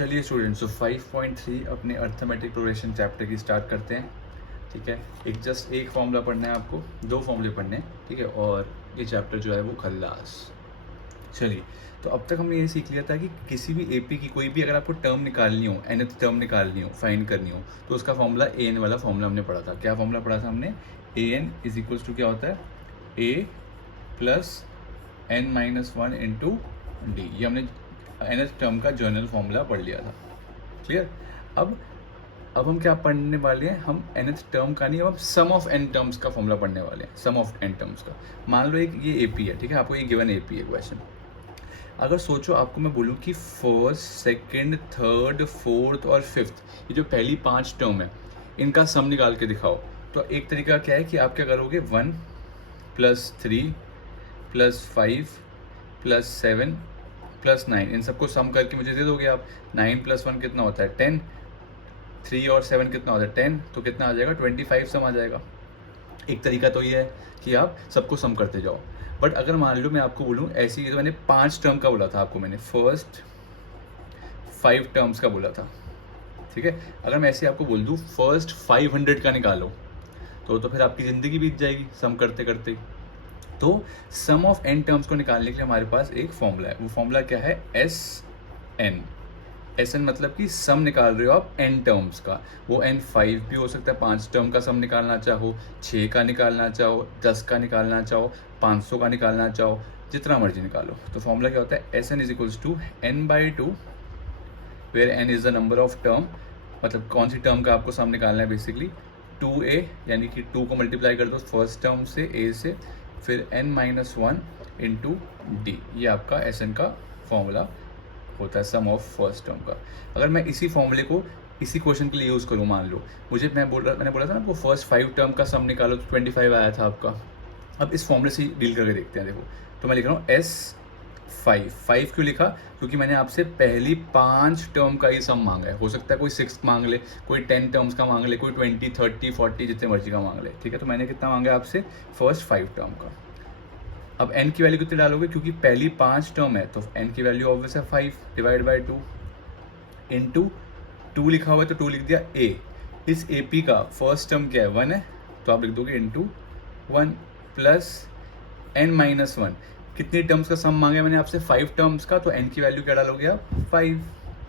चलिए स्टूडेंट्स, तो 5.3 अपने अर्थमेटिक प्रोग्रेशन चैप्टर की स्टार्ट करते हैं। ठीक है, एक फॉर्मूला पढ़ना है आपको, दो फॉर्मूले पढ़ने हैं। ठीक है, और ये चैप्टर जो है वो खल्लास। चलिए, तो अब तक हमने ये सीख लिया था कि किसी भी एपी की कोई भी अगर आपको टर्म निकालनी हो, nth टर्म निकालनी हो, फाइंड करनी हो, तो उसका फॉर्मूला an वाला फॉर्मूला हमने पढ़ा था। क्या फॉर्मूला पढ़ा था हमने? an इज इक्वल्स टू क्या होता है? a plus n-1 into D. ये हमने nth टर्म का जर्नल फॉर्मूला पढ़ लिया था। क्लियर? अब हम क्या पढ़ने वाले हैं? हम nth टर्म का नहीं, अब हम सम ऑफ n टर्म्स का फॉर्मूला पढ़ने वाले हैं। सम ऑफ n टर्म्स का, मान लो एक ये एपी है। ठीक है, आपको ये गिवन एपी है क्वेश्चन। अगर सोचो आपको मैं बोलूँ कि फर्स्ट, सेकंड, थर्ड, फोर्थ और फिफ्थ, ये जो पहली 5 टर्म है, इनका सम निकाल के दिखाओ। तो एक तरीका क्या है कि आप क्या करोगे, 1 प्लस 3 प्लस 5 प्लस 7 प्लस 9, इन सबको सम करके मुझे दे दोगे आप। 9 प्लस 1 कितना होता है? 10। 3 और 7 कितना होता है? 10। तो कितना आ जाएगा? 25 सम आ जाएगा। एक तरीका तो ये है कि आप सबको सम करते जाओ। बट अगर मान लो मैं आपको बोलूँ ऐसी, तो मैंने 5 टर्म का बोला था आपको, मैंने फर्स्ट 5 टर्म्स का बोला था। ठीक है, अगर मैं ऐसे आपको बोल दूँ फर्स्ट 500 का निकालो, तो फिर आपकी ज़िंदगी बीत जाएगी सम करते करते। तो सम ऑफ n टर्म्स को निकालने के लिए हमारे पास एक फॉर्मूला है। वो फॉर्मूला क्या है? एस एन मतलब कि सम निकाल रहे हो आप n टर्म्स का। वो n 5 भी हो सकता है, 5 टर्म का सम निकालना चाहो, 6 का निकालना चाहो, 10 का निकालना चाहो, 500 का निकालना चाहो, जितना मर्जी निकालो। तो फॉर्मूला क्या होता है? S N is equals to n/2, where n is the number of term, मतलब कौन सी टर्म का आपको सम निकालना है बेसिकली। 2a, यानी कि 2 को मल्टीप्लाई कर दो फर्स्ट टर्म से, a से, फिर n-1 इंटू डी। ये आपका एस एन का फॉर्मूला होता है, सम ऑफ फर्स्ट टर्म का। अगर मैं इसी फॉर्मूले को इसी क्वेश्चन के लिए यूज़ करूँ, मान लो मैंने बोला था ना आपको फर्स्ट 5 टर्म का सम निकालो तो 25 आया था आपका। अब इस फॉर्मूले से डील करके देखते हैं। देखो, तो मैं लिख रहा हूँ S5 क्यों लिखा? क्योंकि मैंने आपसे पहली 5 टर्म का ही सम मांगा है। हो सकता है कोई 6 मांग ले, कोई 10 टर्म्स का मांग ले, कोई 20, 30, 40 जितने मर्जी का मांग ले। ठीक है, तो मैंने कितना मांगा है आपसे? फर्स्ट 5 टर्म का। अब n की वैल्यू कितनी डालोगे? क्योंकि पहली 5 टर्म है तो n की वैल्यू ऑब्वियस है 5 डिवाइड बाई 2 इंटू 2 लिखा हुआ है तो 2 लिख दिया। a, इस AP का फर्स्ट टर्म क्या है? 1 है, तो आप लिख दोगे इंटू 1 प्लस n-1। कितनी टर्म्स का सम मांगा मैंने आपसे? 5 टर्म्स का, तो n की वैल्यू क्या डालोगे आप? 5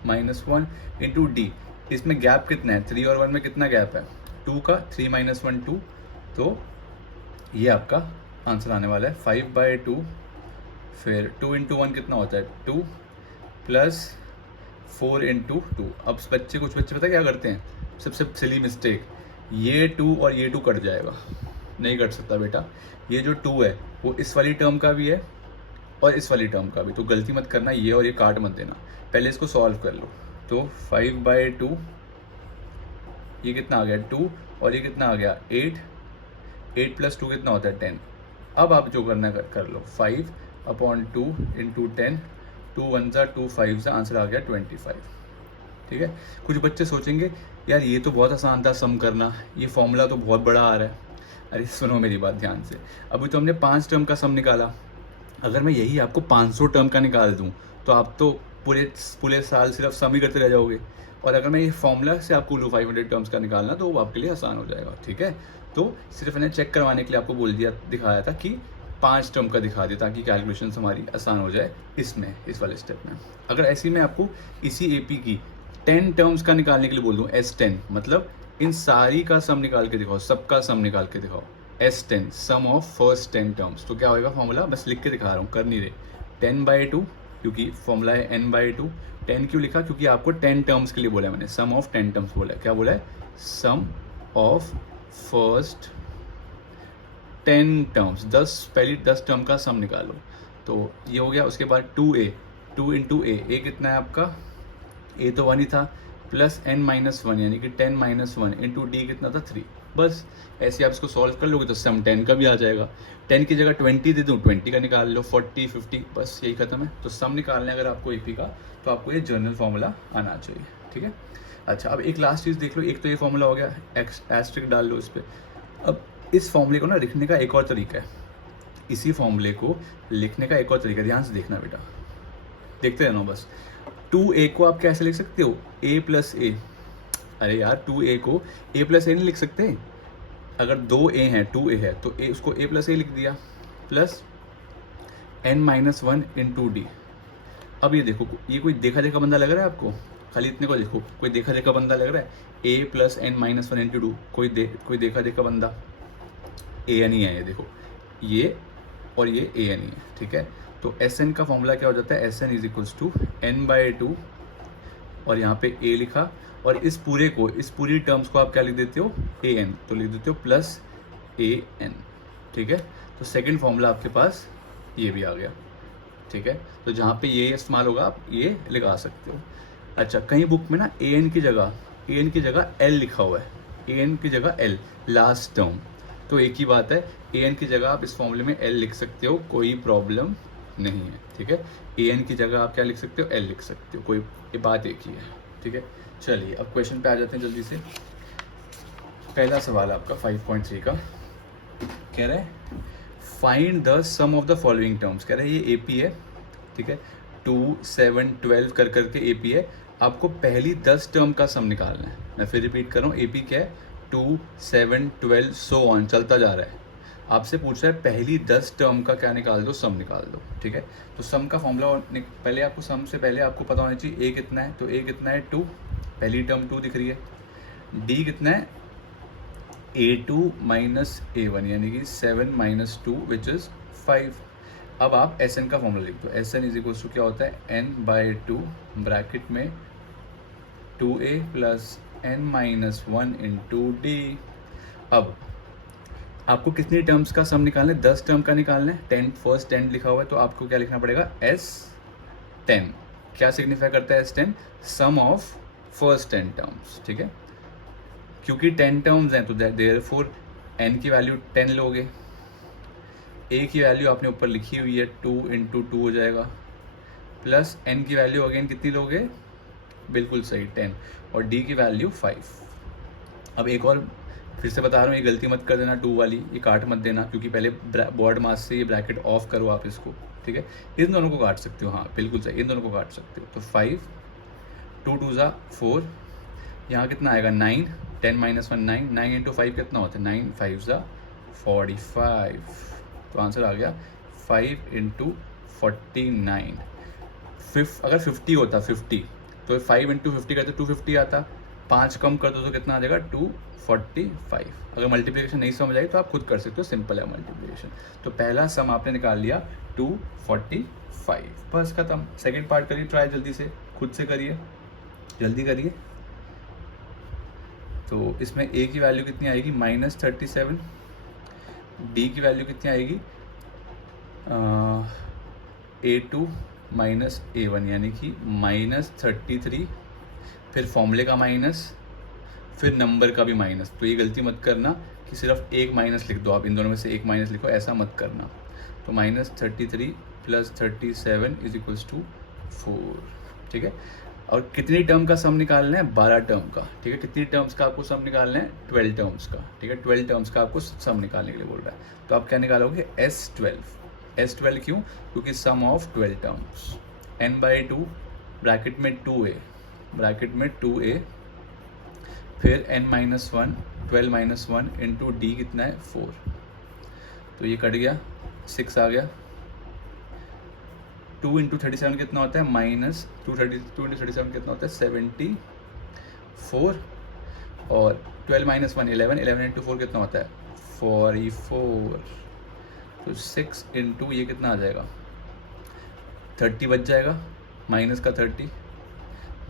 माइनस 1 इंटू डी। इसमें गैप कितना है? 3 और 1 में कितना गैप है? 2 का। 3 माइनस 1 2, तो ये आपका आंसर आने वाला है 5/2। फिर 2 इंटू 1 कितना होता है? 2 प्लस 4 इंटू 2। अब कुछ बच्चे पता क्या करते हैं? सबसे सिली मिस्टेक, ये 2 और ये 2 कट जाएगा। नहीं कट सकता बेटा। ये जो 2 है वो इस वाली टर्म का भी है और इस वाली टर्म का भी, तो गलती मत करना, ये और ये काट मत देना। पहले इसको सॉल्व कर लो। तो 5/2, ये कितना आ गया? 2, और ये कितना आ गया? 8। 8 प्लस 2 कितना होता है? 10। अब आप जो करना कर लो, 5/2 इंटू 10, 2 1 ज़ा 2 5 ज़ा, आंसर आ गया 25। ठीक है, कुछ बच्चे सोचेंगे यार ये तो बहुत आसान था सम करना, ये फॉर्मूला तो बहुत बड़ा आ रहा है। अरे सुनो मेरी बात ध्यान से, अभी तो हमने 5 टर्म का सम निकाला। अगर मैं यही आपको 500 टर्म का निकाल दूँ तो आप तो पूरे साल सिर्फ सम ही करते रह जाओगे। और अगर मैं ये फॉर्मूला से आपको बोलूँ 500 टर्म्स का निकालना, तो वो आपके लिए आसान हो जाएगा। ठीक है, तो सिर्फ मैंने चेक करवाने के लिए आपको दिखाया था कि 5 टर्म का दिखा दिया, ताकि कैलकुलेशन हमारी आसान हो जाए इसमें, इस वाले स्टेप में। अगर ऐसे ही मैं आपको इसी AP की 10 टर्म्स का निकालने के लिए बोल दूँ, S10, मतलब इन सारी का सम निकाल के दिखाओ, सबका सम निकाल के दिखाओ, S10, some of first 10 terms, तो क्या होगा फॉर्मूला? बस लिख के दिखा रहा हूँ, कर नहीं रहे। 10/2, क्योंकि फॉर्मूला है n/2। 10 क्यों लिखा? क्योंकि आपको 10 टर्म्स के लिए बोला है मैंने, सम ऑफ 10 टर्म्स बोला है। क्या बोला है? सम ऑफ फर्स्ट 10 टर्म्स, पहली 10 टर्म का सम निकालो। तो ये हो गया। उसके बाद 2a, 2 इंटू a कितना है आपका? a तो 1 ही था, प्लस n-1, यानी कि 10-1 इंटू डी कितना था? 3। बस ऐसे आप इसको सॉल्व कर लोगे तो सम 10 का भी आ जाएगा। 10 की जगह 20 दे दूँ, 20 का निकाल लो, 40, 50, बस यही खत्म है। तो सम निकालना है अगर आपको AP का, तो आपको ये जर्नल फार्मूला आना चाहिए। ठीक है, अच्छा अब एक लास्ट चीज़ देख लो। एक तो ये फार्मूला हो गया, एस्ट्रिक डाल लो इस पर। अब इस फॉर्मूले को ना लिखने का एक और तरीका है, इसी फॉर्मूले को लिखने का एक और तरीका, ध्यान से देखना बेटा, देखते रहना बस। 2a को आप कैसे लिख सकते हो, a प्लस ए। अरे यार 2a को a प्लस ए नहीं लिख सकते। अगर 2a हैं 2a है तो a उसको a प्लस ए लिख दिया, प्लस n-1 इंटू डी। अब ये देखो, ये कोई देखा देखा बंदा लग रहा है आपको? खाली इतने को देखो, कोई देखा देखा बंदा लग रहा है? a plus n-1 into do, कोई देखा देखा बंदा? ए एन ही है ये देखो, ये और ये ए एन ही है, ठीक है। तो एस एन का फॉर्मूला क्या हो जाता है, S N is equals to n/2, और यहाँ पे a लिखा, और इस पूरे को, इस पूरी टर्म्स को आप क्या लिख देते हो, ए एन, तो लिख देते हो प्लस ए एन, ठीक है। तो सेकेंड फॉर्मूला आपके पास ये भी आ गया, ठीक है। तो जहाँ पे ये इस्तेमाल होगा आप ये लगा सकते हो। अच्छा, कहीं बुक में ना ए एन की जगह एल लिखा हुआ है, ए एन की जगह एल लास्ट टर्म, तो एक ही बात है, ए एन की जगह आप इस फॉर्मूले में एल लिख सकते हो, कोई प्रॉब्लम नहीं है, ठीक है। ए एन की जगह आप क्या लिख सकते हो, एल लिख सकते हो, कोई ये बात एक ही है, ठीक है। चलिए अब क्वेश्चन पे आ जाते हैं जल्दी से। पहला सवाल आपका 5.3 का कह रहा है find the sum of the following terms. कह रहे हैं ये एपी है, ठीक है, 2, 7, 12 कर करके एपी है। आपको पहली 10 टर्म का सम निकालना है। मैं फिर रिपीट कर रहा हूँ, एपी क्या है, 2, 7, 12 सो ऑन, चलता जा रहा है। आपसे पूछ रहा है पहली 10 टर्म का क्या निकाल दो, सम निकाल दो, ठीक है। तो सम का फॉर्मूला पहले आपको, सम से पहले आपको पता होना चाहिए ए कितना है, तो ए कितना है 2, पहली टर्म 2 दिख रही है। डी कितना है, a2 माइनस a1, यानी कि 7 माइनस 2 विच इज़ 5। अब आप एस एन का फॉर्मूला लिख दो, S N is equal to क्या होता है, n/2 ब्रैकेट में 2a plus n-1 into D. अब आपको कितनी टर्म्स का सम निकालना है, 10 टर्म का निकालना है। 10 फर्स्ट 10 लिखा हुआ है, तो आपको क्या लिखना पड़ेगा, S10। क्या सिग्निफाई करता है S10, some of first 10 terms, ठीक है। क्योंकि 10 टर्म्स हैं तो देयरफॉर n की वैल्यू 10 लोगे, a की वैल्यू आपने ऊपर लिखी हुई है 2 इंटू 2 हो जाएगा, प्लस n की वैल्यू अगेन कितनी लोगे, बिल्कुल सही 10, और d की वैल्यू 5। अब एक और फिर से बता रहा हूँ, ये गलती मत कर देना 2 वाली, ये काट मत देना, क्योंकि पहले बोर्ड मास से ये ब्रैकेट ऑफ करो आप इसको, ठीक है। इन दोनों को काट सकते हो, हाँ बिल्कुल सही, इन दोनों को काट सकते हो। तो 5, 2 2 ज़ा 4, यहाँ कितना आएगा 9, 10-1 9, 9 इंटू 5 कितना होता है, 9 5 ज़ा 45। तो आंसर आ गया 5 इंटू 49। अगर 50 होता 50 तो 5 इंटू 50 करते 250 आता, 5 कम कर दो तो कितना आ जाएगा 245। अगर मल्टीप्लिकेशन नहीं समझ आई तो आप खुद कर सकते हो, सिंपल है मल्टीप्लिकेशन। तो पहला सम आपने निकाल लिया 245, बस खत्म। सेकेंड पार्ट करिए ट्राई, जल्दी से खुद से करिए, जल्दी करिए। तो इसमें a की वैल्यू कितनी आएगी, -37, d की वैल्यू कितनी आएगी, a2 माइनस a1, यानी कि -33, फिर फॉर्मूले का माइनस, फिर नंबर का भी माइनस। तो ये गलती मत करना कि सिर्फ एक माइनस लिख दो, आप इन दोनों में से एक माइनस लिखो, ऐसा मत करना। तो -33 प्लस 37 इज इक्वल्स टू 4, ठीक है। और कितनी टर्म का सम निकालना है, 12 टर्म का, ठीक है। कितनी टर्म्स का आपको सम निकालना है, 12 टर्म्स का, ठीक है। 12 टर्म्स का आपको सम निकालने के लिए बोल रहा है। तो आप क्या निकालोगे, S12 क्यों, क्योंकि सम ऑफ 12 टर्म्स, n/2 ब्रैकेट में 2a, फिर n-1, 12-1 इंटू डी कितना है 4। तो ये कट गया, 6 आ गया। 2 इंटू 37 कितना होता है, -2 इंटू 37 कितना होता है 74, और 12-1 11 इंटू 4 कितना होता है 44। तो 6 इंटू ये कितना आ जाएगा 30 बच जाएगा, माइनस का 30,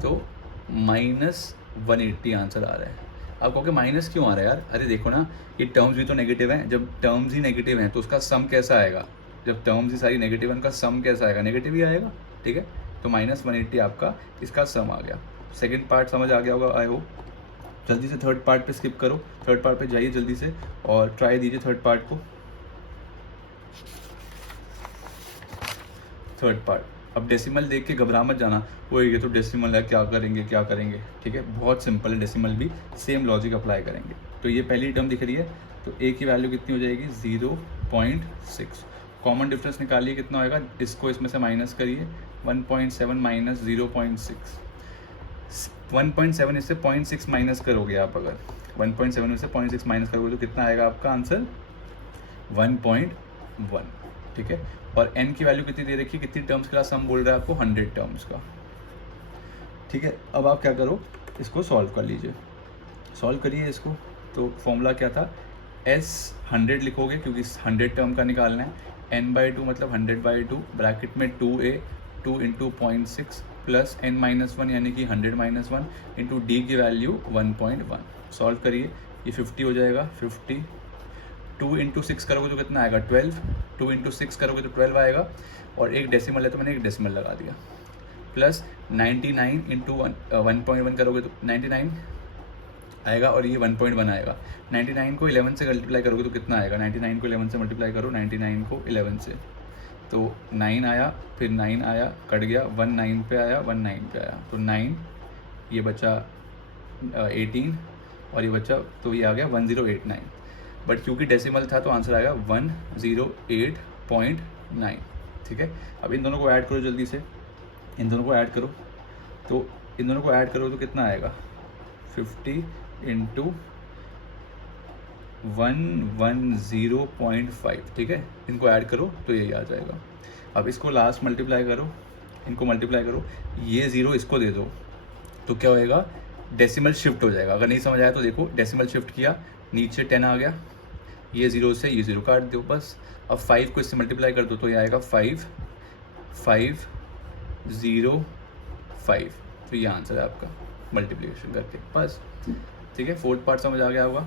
तो -180 आंसर आ रहा है। आप कहोगे माइनस क्यों आ रहा है यार, अरे देखो ना, ये टर्म्स भी तो नेगेटिव हैं। जब टर्म्स ही नेगेटिव हैं तो उसका सम कैसा आएगा, जब टर्म्स ही सारी नेगेटिव हैं उनका सम कैसा आएगा, नेगेटिव ही आएगा, ठीक है। तो -180 आपका इसका सम आ गया। सेकंड पार्ट समझ आ गया होगा आई होप। जल्दी से थर्ड पार्ट पे स्किप करो, थर्ड पार्ट पे जाइए जल्दी से और ट्राई दीजिए थर्ड पार्ट को। थर्ड पार्ट, अब डेसिमल देख के घबरा मत जाना, वो ये तो डेसिमल है क्या करेंगे, ठीक है। बहुत सिंपल है, डेसिमल भी सेम लॉजिक अप्लाई करेंगे। तो ये पहली टर्म दिख रही है, तो a की वैल्यू कितनी हो जाएगी 0.6। कॉमन डिफरेंस निकालिए, कितना होएगा, इसको इसमें से माइनस करिए, 1.7 माइनस 0.6, 1.7 इससे 0.6 माइनस करोगे आप, अगर 1.7 में से 0.6 माइनस करोगे तो कितना आएगा आपका आंसर? 1.1, ठीक है। और n की वैल्यू कितनी दे रखी है, कितनी टर्म्स का सम बोल रहा है आपको? 100 टर्म्स का, ठीक है। अब आप क्या करो, इसको सॉल्व कर लीजिए, सॉल्व करिए इसको। तो फॉर्मूला क्या था? S 100 लिखोगे क्योंकि 100 टर्म का निकालना है, n/2 मतलब 100/2, ब्रैकेट में 2a 2 इंटू 0.6 प्लस n-1 यानी कि 100-1 इंटू डी की वैल्यू 1.1। सॉल्व करिए, ये 50 हो जाएगा, 50 2 इंटू 6 करोगे तो कितना आएगा? 12, 2 इंटू 6 करोगे तो 12 आएगा, और एक डेसिमल है तो मैंने एक डेसिमल लगा दिया, प्लस 99 इंटू 1.1 करोगे तो 99 आएगा, और ये 1.1 आएगा। 99 को 11 से मल्टीप्लाई करोगे तो कितना आएगा? 99 को 11 से मल्टीप्लाई करो, 99 को 11 से, तो 9 आया, फिर 9 आया, कट गया, 1 9 पे आया, 1 9 पे आया, तो 9, ये बचा 18, और ये बचा, तो ये आ गया 1089। बट क्योंकि डेसिमल था तो आंसर आएगा 108.9, ठीक है। अब इन दोनों को ऐड करो जल्दी से, इन दोनों को ऐड करो, तो इन दोनों को ऐड करो तो कितना आएगा? 50 इंटू 110.5, ठीक है। इनको ऐड करो तो यही आ जाएगा। अब इसको लास्ट मल्टीप्लाई करो, इनको मल्टीप्लाई करो, ये ज़ीरो इसको दे दो, तो क्या होएगा? डेसिमल शिफ्ट हो जाएगा। अगर नहीं समझ आया तो देखो, डेसिमल शिफ्ट किया, नीचे 10 आ गया, ये ज़ीरो से ये ज़ीरो काट दो बस। अब 5 को इससे मल्टीप्लाई कर दो तो ये आएगा 5 5 0 5, तो ये आंसर है आपका मल्टीप्लिकेशन करके, बस, ठीक है। फोर्थ पार्ट समझ आ गया होगा।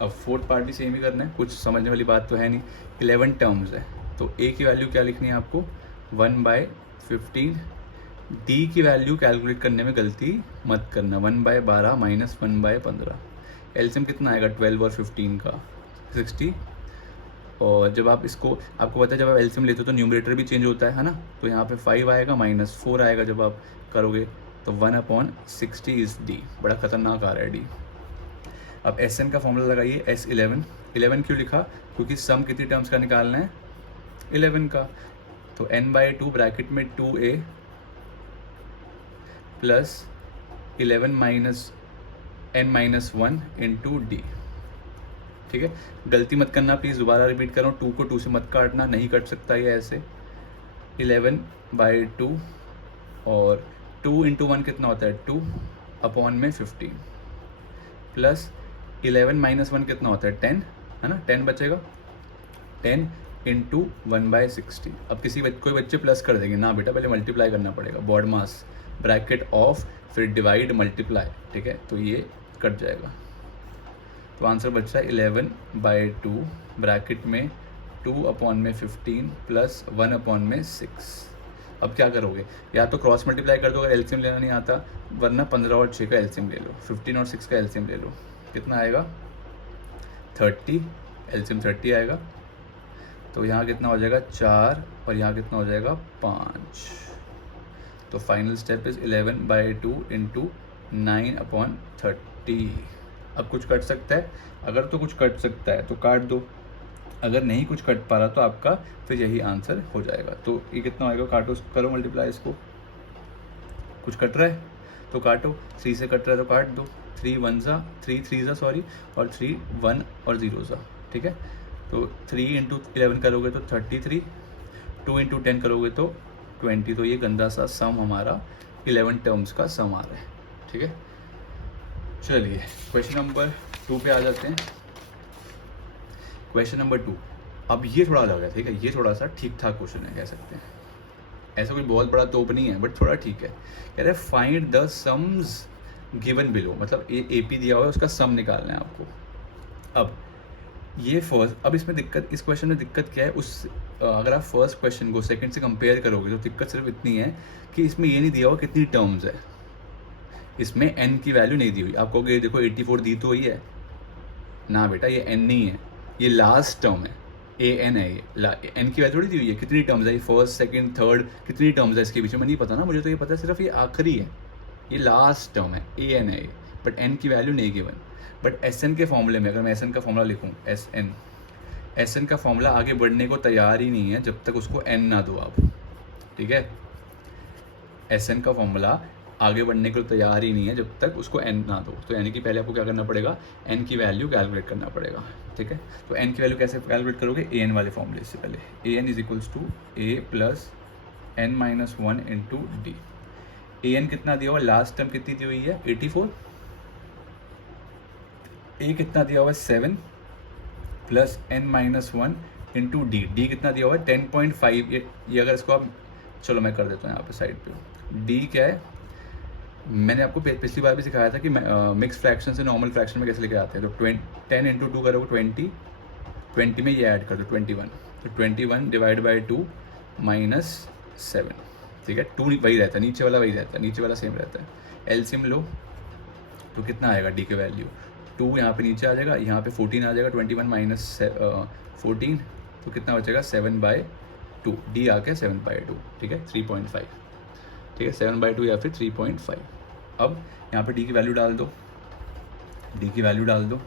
अब फोर्थ पार्ट भी सेम ही करना है, कुछ समझने वाली बात तो है नहीं। 11 टर्म्स है, तो a की वैल्यू क्या लिखनी है आपको? 1/15। d की वैल्यू कैलकुलेट करने में गलती मत करना, 1/12 माइनस 1/15। एलसीएम कितना आएगा 12 और 15 का? 60। और जब आप इसको, आपको पता है जब आप एलसीएम लेते हो तो न्यूमरेटर भी चेंज होता है ना, तो यहाँ पे 5 आएगा, माइनस 4 आएगा जब आप करोगे, तो 1/60 इज़ d। बड़ा खतरनाक आ रहा है d। अब Sn का फॉर्मूला लगाइए, S11। 11 क्यों लिखा? क्योंकि सम कितनी टर्म्स का निकालना है? 11 का। तो n/2 ब्रैकेट में 2a plus 11 minus n-1 into d, ठीक है। गलती मत करना प्लीज़, दोबारा रिपीट कर रहा हूँ, 2 को 2 से मत काटना, नहीं कट सकता ये ऐसे। 11/2 और 2 इंटू 1 कितना होता है? 2 अपॉन में 15 प्लस 11 माइनस 1 कितना होता है? 10, है ना, 10 बचेगा, 10 इंटू 1/60। अब कोई बच्चे प्लस कर देंगे ना बेटा, पहले मल्टीप्लाई करना पड़ेगा, बॉड मास ब्रैकेट ऑफ, फिर डिवाइड मल्टीप्लाई, ठीक है, तो ये कट जाएगा। तो आंसर बच रहा है 11/2 ब्रैकेट में 2 अपॉन में 15 प्लस 1 अपॉन में 6। अब क्या करोगे? या तो क्रॉस मल्टीप्लाई कर दो अगर एलसीएम लेना नहीं आता, वरना 15 और 6 का एलसीएम ले लो, 15 और 6 का एलसीएम ले लो, कितना आएगा? 30, एलसीएम 30 आएगा, तो यहाँ कितना हो जाएगा? 4, और यहाँ कितना हो जाएगा? 5। तो फाइनल स्टेप इज़ 11/2 इंटू 9/30। अब कुछ कट सकता है? अगर तो कुछ कट सकता है तो काट दो, अगर नहीं कुछ कट पा रहा तो आपका फिर यही आंसर हो जाएगा। तो ये कितना होएगा? काटो, करो मल्टीप्लाई इसको। कुछ कट रहा है तो काटो, 3 से कट रहा है तो काट दो, 3 3 ज़ा सॉरी, और 3 1 और 0 ज़ा, ठीक है। तो 3 इंटू 11 करोगे तो 33, 2 इंटू 10 करोगे तो 20। तो ये गंदा सा सम हमारा 11 टर्म्स का सम आ रहा है, ठीक है। चलिए क्वेश्चन नंबर 2 पे आ जाते हैं। क्वेश्चन नंबर 2, अब ये थोड़ा अलग है, ठीक है, ये थोड़ा सा ठीक ठाक क्वेश्चन है, कह सकते हैं, ऐसा कोई बहुत बड़ा तोप नहीं है, बट थोड़ा ठीक है। कह रहे find the sums given below, मतलब AP दिया हुआ है, उसका सम निकालना है आपको। अब ये फर्स्ट, अब इसमें दिक्कत, इस क्वेश्चन में दिक्कत क्या है, अगर आप फर्स्ट क्वेश्चन को सेकंड से कंपेयर करोगे तो दिक्कत सिर्फ इतनी है कि इसमें ये नहीं दिया हुआ कितनी टर्म्स है, इसमें n की वैल्यू नहीं दी हुई। आप कहोगे देखो 84 दी तो हुई है ना बेटा, ये n नहीं है, ये लास्ट टर्म है, AN है, ये n की वैल्यू थोड़ी दी हुई है। कितनी टर्म्स है? ये फर्स्ट सेकंड थर्ड कितनी टर्म्स है इसके बीच में नहीं पता ना मुझे, तो ये पता है सिर्फ ये आखिरी है, ये लास्ट टर्म है, AN है, बट n की वैल्यू नहीं गिवन। बट SN के फॉर्मूले में अगर मैं SN का फॉर्मूला लिखूँ, SN का फॉर्मूला आगे बढ़ने को तैयार ही नहीं है जब तक उसको n ना दो आप। ठीक है। एस एन का फॉर्मूला आगे बढ़ने के लिए तैयार ही नहीं है जब तक उसको एन ना दो। तो यानी कि पहले आपको क्या करना पड़ेगा, एन की वैल्यू कैलकुलेट करना पड़ेगा। ठीक है, तो एन की वैल्यू कैसे कैलकुलेट करोगे, ए एन वाले फॉर्मूले से पहले। A N is equals to A plus N minus one into D. A N कितना दिया हुआ, लास्ट टर्म कितनी दी हुई है 84, ए कितना दिया हुआ है 7 plus N minus one into D. D कितना दिया हुआ है 10.5। ये अगर इसको आप, चलो मैं कर देता हूँ यहाँ पे साइड पे। डी क्या है, मैंने आपको पिछली बार भी सिखाया था कि मिक्स फ्रैक्शन से नॉर्मल फ्रैक्शन में कैसे लेके आते हैं। तो 10 इंटू टू करोगे 20, 20 में ये ऐड कर दो 21, तो 21 डिवाइड बाई 2 माइनस 7। ठीक है, 2 वही रहता है, नीचे वाला वही रहता है, नीचे वाला सेम रहता है। एलसीएम लो तो कितना आएगा डी की वैल्यू, 2 यहाँ पे नीचे आ जाएगा, यहाँ पे 14 आ जाएगा, 21 माइनस 14 तो कितना बचेगा 7/2। डी आ गया 7/2। ठीक है, 3.5। ठीक है, 7/2 या फिर 3.5। अब यहाँ पे डी की वैल्यू डाल दो, डी की वैल्यू डाल दो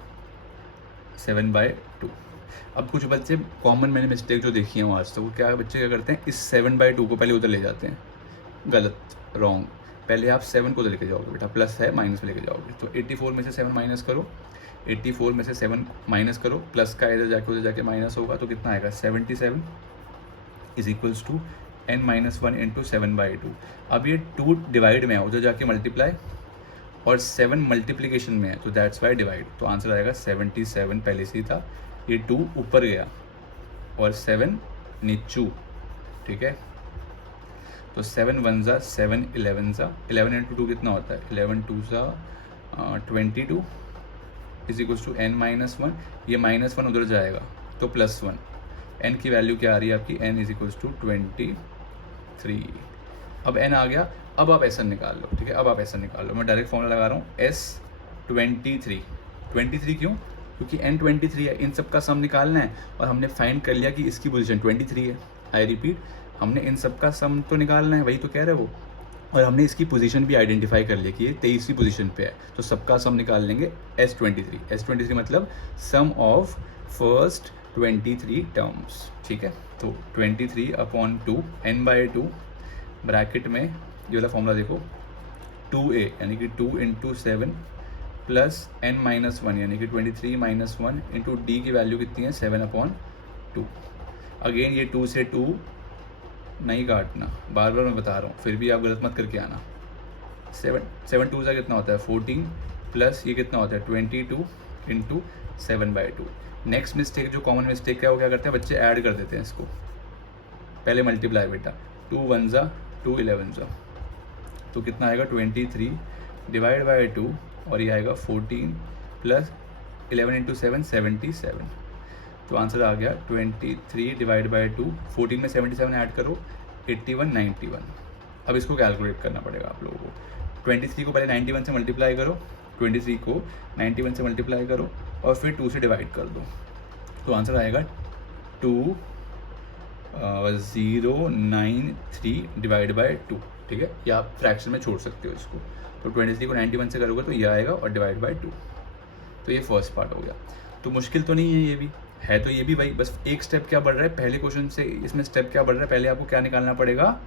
7/2। अब कुछ बच्चे कॉमन मैंने मिस्टेक जो देखी है आज, तो वो क्या बच्चे क्या करते हैं, इस 7/2 को पहले उधर ले जाते हैं। गलत, रॉन्ग। पहले आप 7 को उधर लेके जाओगे बेटा, प्लस है माइनस में लेके जाओगे। तो 84 में से 7 माइनस करो, 84 में से 7 माइनस करो, प्लस का इधर जाके उधर जाके माइनस होगा, तो कितना आएगा 77 is equals to n minus 1 into 7/2। अब ये 2 डिवाइड में है, उधर जाके मल्टीप्लाई, और 7 मल्टीप्लिकेशन में है, तो दैट्स वाई डिवाइड। तो आंसर आएगा 77, पहले से ही था, ये 2 ऊपर गया और 7 नीचू। ठीक है, तो 7 1 ज़ा 7, 11 ज़ा 11 इंटू 2 कितना होता है, 11 2 ज़ा 22 is equals to n minus 1। ये -1 उधर जाएगा तो +1। n की वैल्यू क्या आ रही है आपकी, n इज इक्वल्स टू 23। अब n आ गया, अब आप एस एन निकाल लो। ठीक है, अब आप एस एन निकाल लो, मैं डायरेक्ट फॉर्मूला लगा रहा हूँ, S23। 23 क्यों, क्योंकि n 23 है, इन सब का सम निकालना है, और हमने फाइंड कर लिया कि इसकी पोजीशन 23 है। आई रिपीट, हमने इन सब का सम तो निकालना है, वही तो कह रहे हो, और हमने इसकी पोजीशन भी आइडेंटिफाई कर लिया कि ये 23वीं पोजीशन पे है, तो सबका सम निकाल लेंगे S23। S23 मतलब सम ऑफ फर्स्ट 23 टर्म्स। ठीक है, तो 23/2 n/2 ब्रैकेट में ये वाला फॉर्मूला देखो, 2a यानी कि 2 इंटू 7 प्लस n माइनस 1 यानी कि 23 माइनस 1 इंटू डी की वैल्यू कितनी है 7/2। अगेन ये 2 से 2 नहीं काटना, बार बार मैं बता रहा हूँ, फिर भी आप गलत मत करके आना। 7 2 सा कितना होता है 14, प्लस ये कितना होता है 22 इंटू 7/2। नेक्स्ट मिस्टेक जो कॉमन मिस्टेक है वो क्या करते हैं बच्चे, ऐड कर देते हैं इसको, पहले मल्टीप्लाई बेटा, 2 1 ज़ा 2 11 ज़ा, तो कितना आएगा 23 डिवाइड बाई 2, और ये आएगा 14 प्लस 11 इंटू 7 77। तो आंसर आ गया 23 डिवाइड बाई 2, 14 में 77 ऐड करो 81 91। अब इसको कैलकुलेट करना पड़ेगा आप लोगों को। 23 को पहले 91 से मल्टीप्लाई करो, 23 को 91 से मल्टीप्लाई करो और फिर 2 से डिवाइड कर दो, तो आंसर आएगा 2093 डिवाइड बाई 2। ठीक है, या आप फ्रैक्शन में छोड़ सकते हो इसको। तो 23 को 91 से करोगे तो ये आएगा और डिवाइड बाई 2। तो ये फर्स्ट पार्ट हो गया। तो मुश्किल तो नहीं है, ये भी है, तो ये भी वही, बस एक स्टेप क्या बढ़ रहा है पहले क्वेश्चन से, इसमें स्टेप क्या बढ़ रहा है, पहले आपको क्या निकालना पड़ेगा,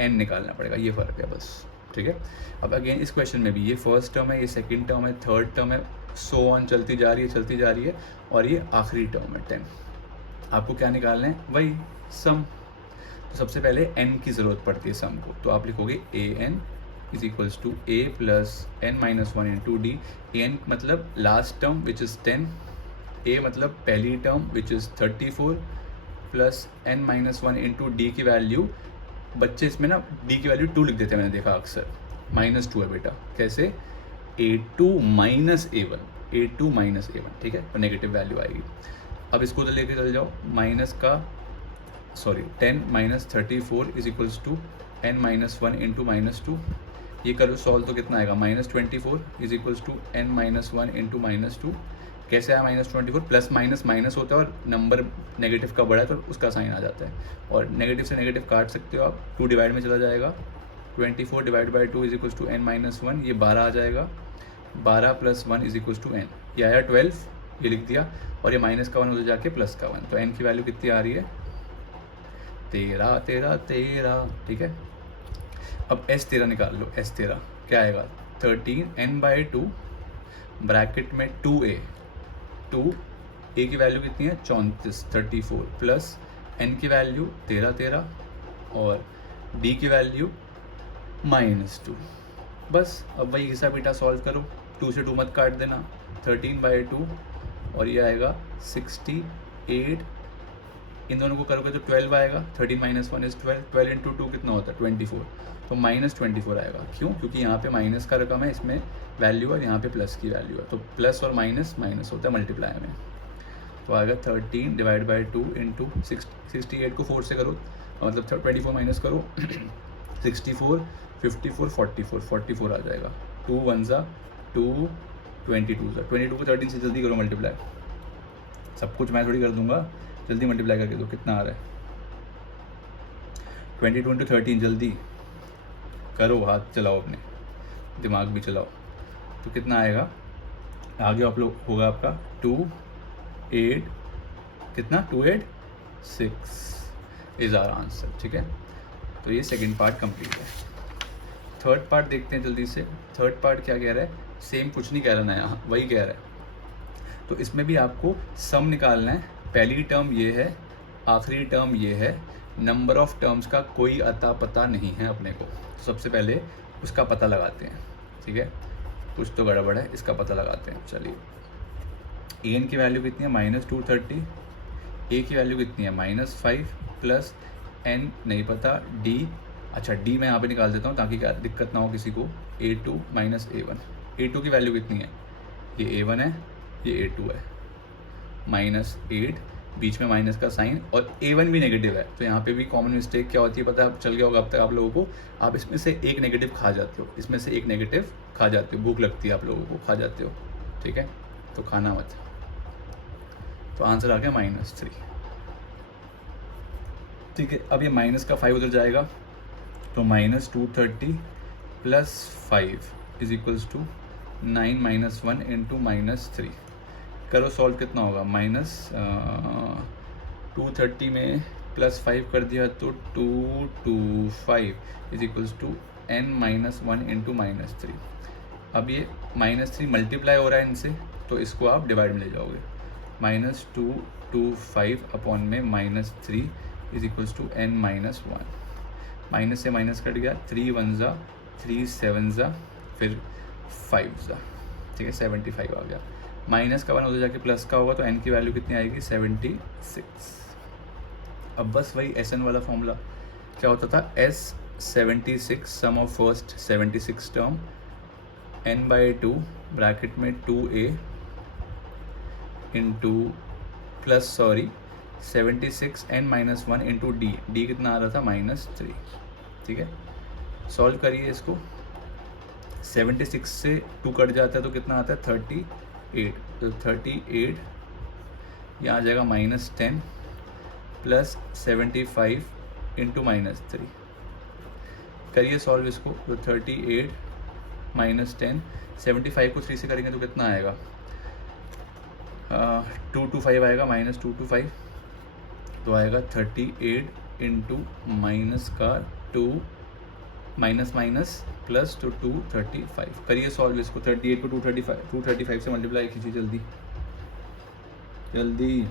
n निकालना पड़ेगा, ये फ़र्क है बस। ठीक है, अब अगेन इस क्वेश्चन में भी ये फर्स्ट टर्म है, ये सेकंड टर्म है, थर्ड टर्म है, सो ऑन चलती जा रही है, और ये आखिरी टर्म है 10। आपको क्या निकालना है, वही सम। तो सबसे पहले n की ज़रूरत पड़ती है सम को, तो आप लिखोगे an is equals to a plus n minus 1 into D. an मतलब last term which is 10, a मतलब पहली term which is 34 plus n minus 1 into D की वैल्यू, बच्चे इसमें ना d की वैल्यू 2 लिख देते हैं, मैंने देखा अक्सर, -2 है बेटा, कैसे, a2 minus a1, a2 minus a1। ठीक है, तो नेगेटिव वैल्यू आएगी। अब इसको उधर लेके चले जाओ, माइनस का 10 minus 34 is equals to n minus 1 into -2। ये करो सॉल्व, तो कितना आएगा -24 is equals to n minus 1 into -2। कैसे आया -24, प्लस माइनस माइनस होता है और नंबर नेगेटिव का बड़ा है तो उसका साइन आ जाता है, और नेगेटिव से नेगेटिव काट सकते हो आप, 2 डिवाइड में चला जाएगा, 24 divide by 2 is equals to n minus 1, ये 12 आ जाएगा, 12 plus 1 is equals to n, ये आया 12, ये लिख दिया, और ये माइनस का 1 उधर जाके प्लस का 1, तो n की वैल्यू कितनी आ रही है 13 13 13, ठीक है। अब S13 निकाल लो, S13 क्या आएगा, 13n/2 ब्रैकेट में 2a, 2a की वैल्यू कितनी है 34, 34 प्लस n की वैल्यू 13 13 और d की वैल्यू -2। बस अब वही घिसा पीटा सॉल्व करो, 2 से 2 मत काट देना, 13/2 और ये आएगा 68, इन दोनों को करोगे तो 12 आएगा, 13 - 1 इज 12, 12 × 2 कितना होता है 24, तो -24 आएगा। क्यों? क्योंकि यहाँ पे माइनस का रकम है, इसमें वैल्यू है, यहाँ पे प्लस की वैल्यू है, तो प्लस और माइनस माइनस होता है मल्टीप्लाई में, तो आएगा 13 / 2 × 68 को 4 से करो, मतलब 24 माइनस करो 64, 54, 44, 44 आ जाएगा, 2 1 ज़ा 2, 22 को 13 से जल्दी करो मल्टीप्लाई, सब कुछ मैं थोड़ी कर दूंगा, जल्दी मल्टीप्लाई करके दो, कितना आ रहा है 22 × 13, जल्दी करो, हाथ चलाओ, अपने दिमाग भी चलाओ, तो कितना आएगा आगे आप लोग होगा आपका 2 8 कितना 2 8 6 इज़ आवर आंसर, ठीक है। तो ये सेकंड पार्ट कंप्लीट है। थर्ड पार्ट देखते हैं जल्दी से। थर्ड पार्ट क्या कह रहा है, सेम कुछ नहीं कह रहा नया, वही कह रहा है। तो इसमें भी आपको सम निकालना है, पहली टर्म ये है, आखिरी टर्म ये है, नंबर ऑफ टर्म्स का कोई अता पता नहीं है अपने को, तो सबसे पहले उसका पता लगाते हैं, ठीक है। कुछ तो गड़बड़ है, इसका पता लगाते हैं। चलिए, एन की वैल्यू कितनी है -230, ए की वैल्यू कितनी है -5 प्लस एन नहीं पता, डी, अच्छा डी मैं यहाँ पे निकाल देता हूँ ताकि क्या दिक्कत ना हो किसी को, A2 - A1, A2 की वैल्यू कितनी है, ये A1 है, ये A2 है, -8, बीच में माइनस का साइन, और A1 भी नेगेटिव है, तो यहाँ पे भी कॉमन मिस्टेक क्या होती है पता है, चल गया होगा अब तक आप लोगों को, आप इसमें से एक नेगेटिव खा जाते हो, इसमें से एक नेगेटिव खा जाते हो, भूख लगती है आप लोगों को, खा जाते हो, ठीक है, तो खाना मत। तो आंसर आ गया -3, ठीक है। अब ये माइनस का 5 उधर जाएगा, तो -230 प्लस 5 इज इक्वल्स टू 9 - 1 × -3, करो सॉल्व, कितना होगा -230 में +5 कर दिया तो 225 इज इक्वल्स टू n - 1 × -3। अब ये -3 मल्टीप्लाई हो रहा है इनसे, तो इसको आप डिवाइड में ले जाओगे, -225 अपॉन में -3 is equals to n - 1, minus से माइनस कट गया, 3 1 ज़ा 3 7 ज़ा फिर 5 ज़ा, ठीक है, 75 आ गया, माइनस का 1 उधर जाके प्लस का होगा, तो n की वैल्यू कितनी आएगी 76। अब बस वही SN वाला फॉर्मूला, क्या होता था, S76 sum of first 76 term n/2 bracket में 2a into plus 76 n - 1 into D कितना आ रहा था -3, ठीक है। सॉल्व करिए इसको, 76 से 2 कट जाता है तो कितना आता है 38, तो 38 यहाँ आ जाएगा -10 प्लस 75 इंटू -3, करिए सॉल्व इसको, तो 38 -10, 75 को 3 से करेंगे तो कितना आएगा 225 आएगा, -225, तो आएगा 38 इंटू माइनस का 2 माइनस माइनस प्लस तो 235, करिए सॉल्व इसको, 38 को 235 से मल्टीप्लाई कीजिए जल्दी जल्दी,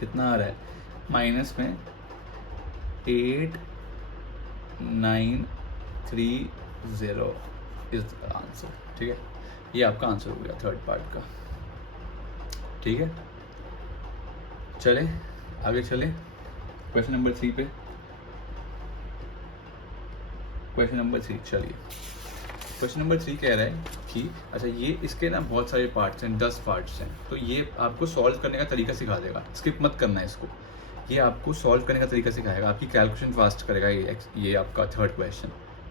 कितना आ रहा है, माइनस में 8930 इज द आंसर, ठीक है। ये आपका आंसर हो गया थर्ड पार्ट का, ठीक है। चले आगे चले क्वेश्चन नंबर 3 पे, क्वेश्चन नंबर 3, चलिए क्वेश्चन नंबर 3 कह रहा है कि अच्छा ये इसके ना बहुत सारे पार्ट्स हैं, 10 पार्ट्स हैं, तो ये आपको सॉल्व करने का तरीका सिखा देगा, स्किप मत करना है इसको, ये आपको सॉल्व करने का तरीका सिखाएगा, आपकी कैलकुलेशन फास्ट करेगा ये आपका थर्ड क्वेश्चन।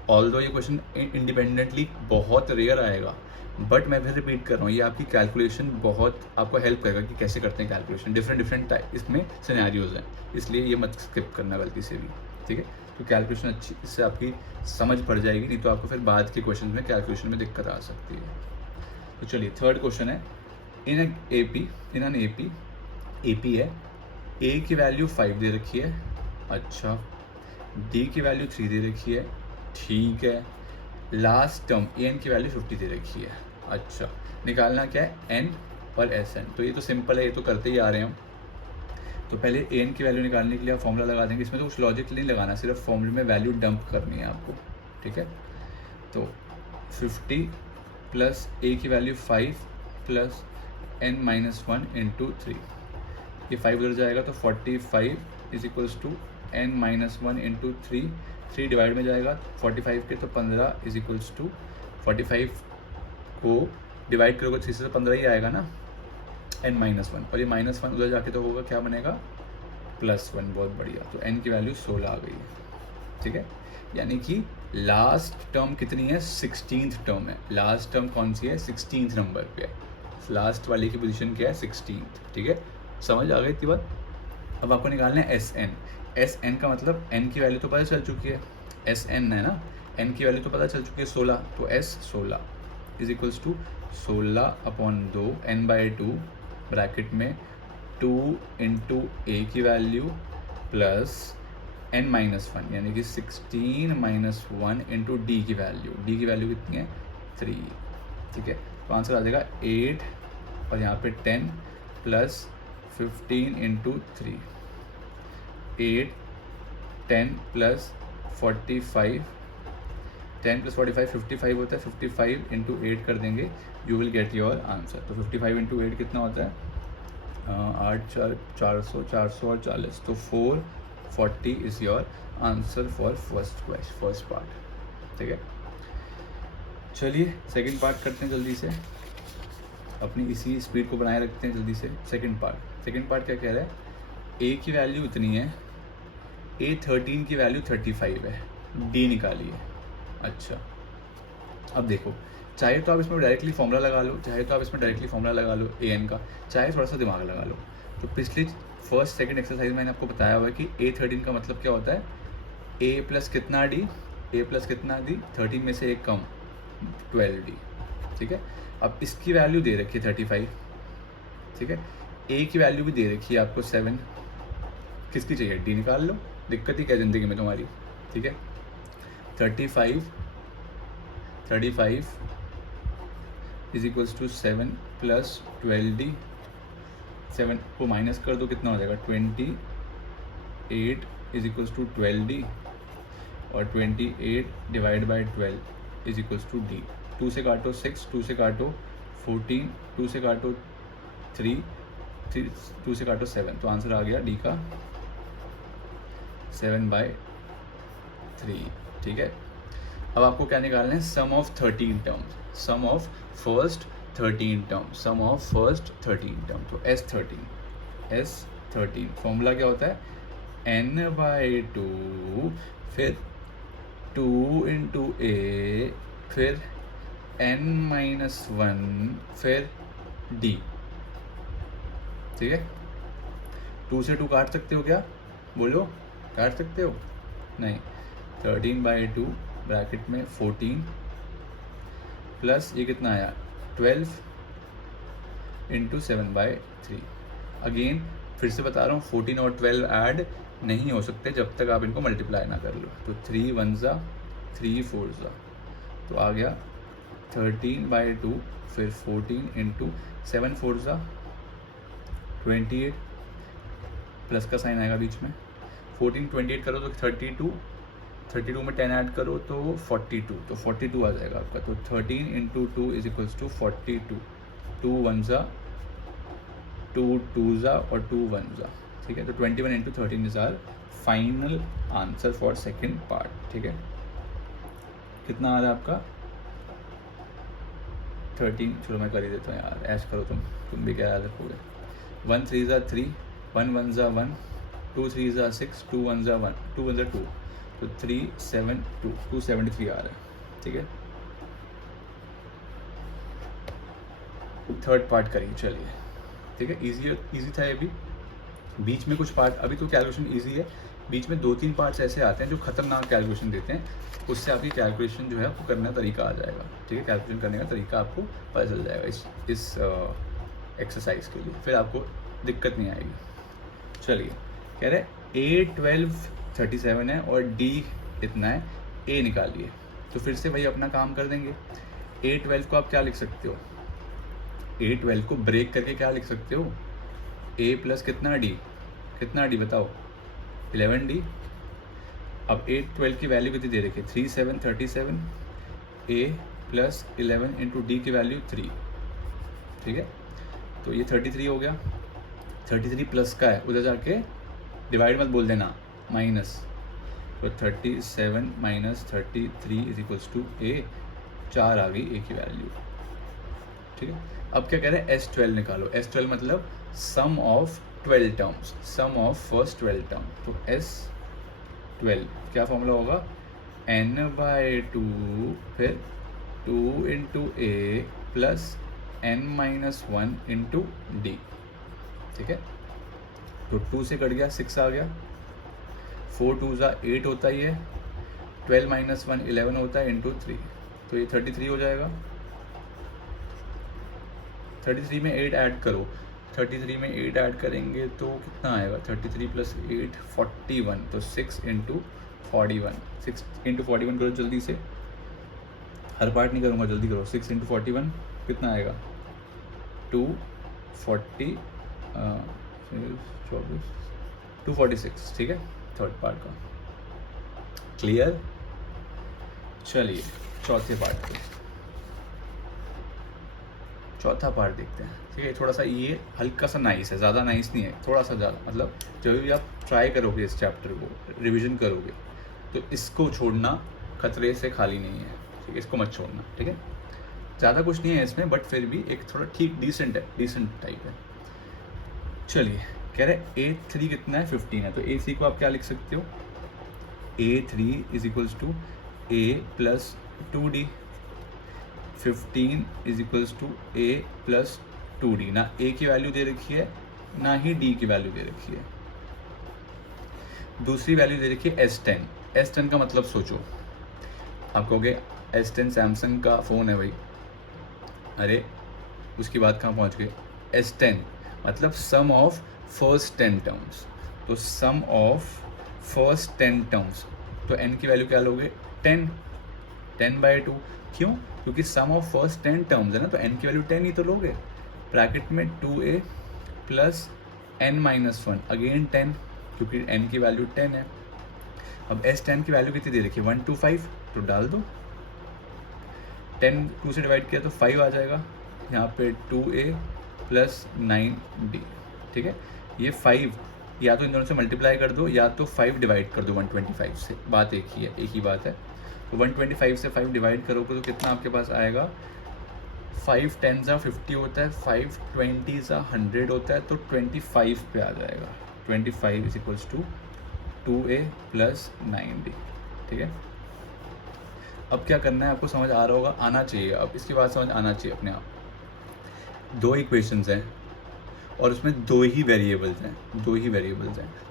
ऑल्दो ये क्वेश्चन इंडिपेंडेंटली बहुत रेयर आएगा, बट मैं फिर रिपीट कर रहा हूँ, ये आपकी कैलकुलेशन बहुत आपको हेल्प करेगा कि कैसे करते हैं कैलकुलेशन, डिफरेंट टाइप इसमें सिनेरियोज हैं, इसलिए ये मत स्किप करना गलती से भी, ठीक है। तो कैलकुलेशन अच्छी, इससे आपकी समझ पड़ जाएगी, नहीं तो आपको फिर बाद के क्वेश्चन में कैलकुलेशन में दिक्कत आ सकती है। तो चलिए थर्ड क्वेश्चन है, इन एन एपी है ए की वैल्यू 5 दे रखी है, अच्छा, डी की वैल्यू 3 दे रखी है, ठीक है, लास्ट टर्म ए एन की वैल्यू 50 दे रखी है, अच्छा, निकालना क्या है एन और एस एन। तो ये तो सिंपल है, ये तो करते ही आ रहे हैं हम। तो पहले ए एन की वैल्यू निकालने के लिए आप फॉर्मूला लगा देंगे, इसमें तो कुछ लॉजिक नहीं लगाना, सिर्फ फॉर्मूले में वैल्यू डंप करनी है आपको, ठीक है। तो 50 प्लस ए की value 5 plus n minus 1 into 3, ये 5 उधर जाएगा तो 45 is equals to n minus 1 into 3, 3 divide में जाएगा 45 के, तो 15 इज इक्वल्स टू 45 को डिवाइड करोगे 3 से तो 15 ही आएगा ना, n माइनस 1, और ये माइनस 1 उधर जाके तो होगा, क्या बनेगा +1, बहुत बढ़िया। तो n की वैल्यू 16 आ गई है, ठीक है। यानी कि लास्ट टर्म कितनी है, 16th टर्म है। लास्ट टर्म कौन सी है, 16th नंबर पे है, लास्ट वाले की पोजीशन क्या है 16th, ठीक है। समझ आ गई इतनी बात। अब आपको निकालना है एस एन। एस एन का मतलब एन की वैल्यू तो पता चल चुकी है, एस एन है ना, एन की वैल्यू तो पता चल चुकी है 16, तो S 16 is equals to 16/2 n/2 bracket में 2 इंटू ए की वैल्यू प्लस n माइनस 1 यानी कि 16 माइनस 1 इंटू डी की वैल्यू, डी की वैल्यू कितनी है 3, ठीक है। तो आंसर आ जाएगा 8 और यहाँ पे 10 प्लस 15 इंटू 3, 8 10 प्लस 45, 10 प्लस 45 55 होता है, 55 इंटू 8 कर देंगे, you will get your answer. तो 55 इंटू 8 कितना होता है, 8 4 400, 400 और 40, तो 440 is your answer for first part, ठीक है। चलिए सेकंड पार्ट करते हैं जल्दी से, अपनी इसी स्पीड को बनाए रखते हैं जल्दी से। सेकंड पार्ट क्या कह रहा है, ए की वैल्यू इतनी है, A13 की वैल्यू 35 है, डी निकालिए। अच्छा, अब देखो, चाहे तो आप इसमें डायरेक्टली फॉर्मूला लगा लो, ए एन का, चाहे थोड़ा सा दिमाग लगा लो। तो पिछली फर्स्ट सेकंड एक्सरसाइज मैंने आपको बताया हुआ है कि A13 का मतलब क्या होता है, ए प्लस कितना डी, 13 में से एक कम 12D, ठीक है। अब इसकी वैल्यू दे रखी है 35, ठीक है, ए की वैल्यू भी दे रखी है आपको 7, किसकी चाहिए, डी निकाल लो, दिक्कत ही क्या ज़िंदगी में तुम्हारी, ठीक है। 35 is equals to 7 plus 12D, 7 को माइनस कर दो, कितना हो जाएगा 28 इज इक्वल्स टू 12D, और 28 divide by 12 is equals to D. 2 से काटो 6, 2 से काटो 14, 2 से काटो 3, 2 से काटो 7, तो आंसर आ गया डी का 7/3, ठीक है। अब आपको क्या निकालना है, sum of 13 terms, sum of first 13 term, तो S13 फॉर्मूला क्या होता है, n/2 फिर 2 इंटू ए फिर n-1 फिर d, ठीक है। 2 से 2 काट सकते हो क्या, बोलो, काट सकते हो, नहीं, 13/2 ब्रैकेट में 14 प्लस ये कितना आया 12 इंटू 7/3। अगेन फिर से बता रहा हूँ, 14 और 12 ऐड नहीं हो सकते जब तक आप इनको मल्टीप्लाई ना कर लो। तो 3 1 3 4, तो आ गया 13/2 फिर 14 इंटू 7 4 28, प्लस का साइन आएगा बीच में, 14 28 करो तो 32 में 10 ऐड करो तो 42, तो 42 आ जाएगा आपका। तो 13 इंटू 2 इज इक्वल्स टू 42, 2 1 2 2 और 2 1, ठीक है। तो 21 into 13 is our final answer for second part, ठीक है। कितना आ रहा है आपका 13, चलो मैं कर ही देता हूँ यार, ऐश करो तुम भी क्या याद रखोगे। 1 3 3, 1 1 1, 2 3 6, 2 1 1, 2 1 2, तो 372, 273 आ रहा है, ठीक है। थर्ड पार्ट करिए, चलिए, ठीक है। इजी था ये भी, बीच में कुछ पार्ट, अभी तो कैलकुलेशन इजी है, बीच में 2-3 पार्ट्स ऐसे आते हैं जो खतरनाक कैलकुलेशन देते हैं, उससे आपकी कैलकुलेशन जो है आपको करने का तरीका आ जाएगा, ठीक है। कैलकुलेशन करने का तरीका आपको पता चल जाएगा इस एक्सरसाइज के लिए, फिर आपको दिक्कत नहीं आएगी। चलिए, कह रहे A12 37 है और D इतना है, A निकालिए। तो फिर से वही अपना काम कर देंगे। A12 को आप क्या लिख सकते हो, A12 को ब्रेक करके क्या लिख सकते हो, A प्लस कितना D, कितना D बताओ, 11D। अब A12 की वैल्यू कितनी दे रखी है, 3 7 37, A प्लस 11 इंटू D की वैल्यू 3, ठीक है। तो ये 33 हो गया, 33 प्लस का है, उधर जाके डिवाइड मत बोल देना, माइनस। तो 37 minus 33 is equals to A, 4 आ गई A की वैल्यू, ठीक है। अब क्या कह रहे हैं, S12 निकालो। S12 मतलब sum of 12 terms, sum of first 12 term. तो S12 क्या फॉर्मूला होगा, n/2 फिर 2 into A plus n-1 into D, ठीक है। तो 2 से कट गया, 6 आ गया, 4 2 ज़ा 8 होता ही है, 12 माइनस 1 11 होता है इंटू 3, तो ये 33 हो जाएगा। 33 में 8 ऐड करो, 33 में 8 ऐड करेंगे तो कितना आएगा, 33 प्लस 8 41, तो 6 इंटू 41, 6 इंटू 41 करो जल्दी से, हर पार्ट नहीं करूँगा, जल्दी करो। 6 इंटू 41 कितना आएगा, 240 24 246, ठीक है, थर्ड पार्ट का। क्लियर। चलिए चौथे पार्ट पे, चौथा पार्ट देखते हैं, ठीक है। थोड़ा सा ये हल्का सा नाइस है, ज़्यादा नाइस नहीं है, थोड़ा सा ज़्यादा, मतलब जब भी आप ट्राई करोगे इस चैप्टर को, रिवीजन करोगे, तो इसको छोड़ना खतरे से खाली नहीं है, ठीक है, इसको मत छोड़ना, ठीक है। ज़्यादा कुछ नहीं है इसमें, बट फिर भी एक थोड़ा ठीक डिसेंट है, डिसेंट टाइप है। चलिए, कह रहे A3 कितना है, 15 है, तो A3 को आप क्या लिख सकते हो, A3 is equals to A plus 2D, 15 is equals to A plus 2D। ना A की वैल्यू दे रखी है, ना ही D की वैल्यू दे रखी है। दूसरी वैल्यू दे रखी है S10। S10 का मतलब सोचो, आप कहोगे S10 सैमसंग का फ़ोन है भाई, अरे उसकी बात कहाँ पहुँच गए। S10 मतलब सम ऑफ फर्स्ट 10 टर्म्स, तो सम ऑफ फर्स्ट 10 टर्म्स, तो n की वैल्यू क्या लोगे, 10/2। क्यों, क्योंकि सम ऑफ फर्स्ट 10 टर्म्स है ना, तो n की वैल्यू 10 ही तो लोगे। ब्रैकेट में 2A प्लस n-1, अगेन 10, क्योंकि n की वैल्यू 10 है। अब S10 की वैल्यू कितनी दे रखी है, 125, तो डाल दो, 10 2 से डिवाइड किया तो 5 आ जाएगा, यहाँ पे 2A प्लस 9D, ठीक है। ये 5 या तो इन दोनों से मल्टीप्लाई कर दो, या तो 5 डिवाइड कर दो 125 से, बात एक ही है, एक ही बात है। तो 125 से 5 डिवाइड करोगे तो कितना आपके पास आएगा, 5 10 ज़ा 50 होता है, 5 20 ज़ा 100 होता है, तो 25 पे आ जाएगा। 25 is equals to 2A plus 9D, ठीक है। अब क्या करना है, आपको समझ आ रहा होगा, आना चाहिए, अब इसकी बात समझ आना चाहिए अपने आप। दो इक्वेशंस हैं और उसमें दो ही वेरिएबल्स हैं,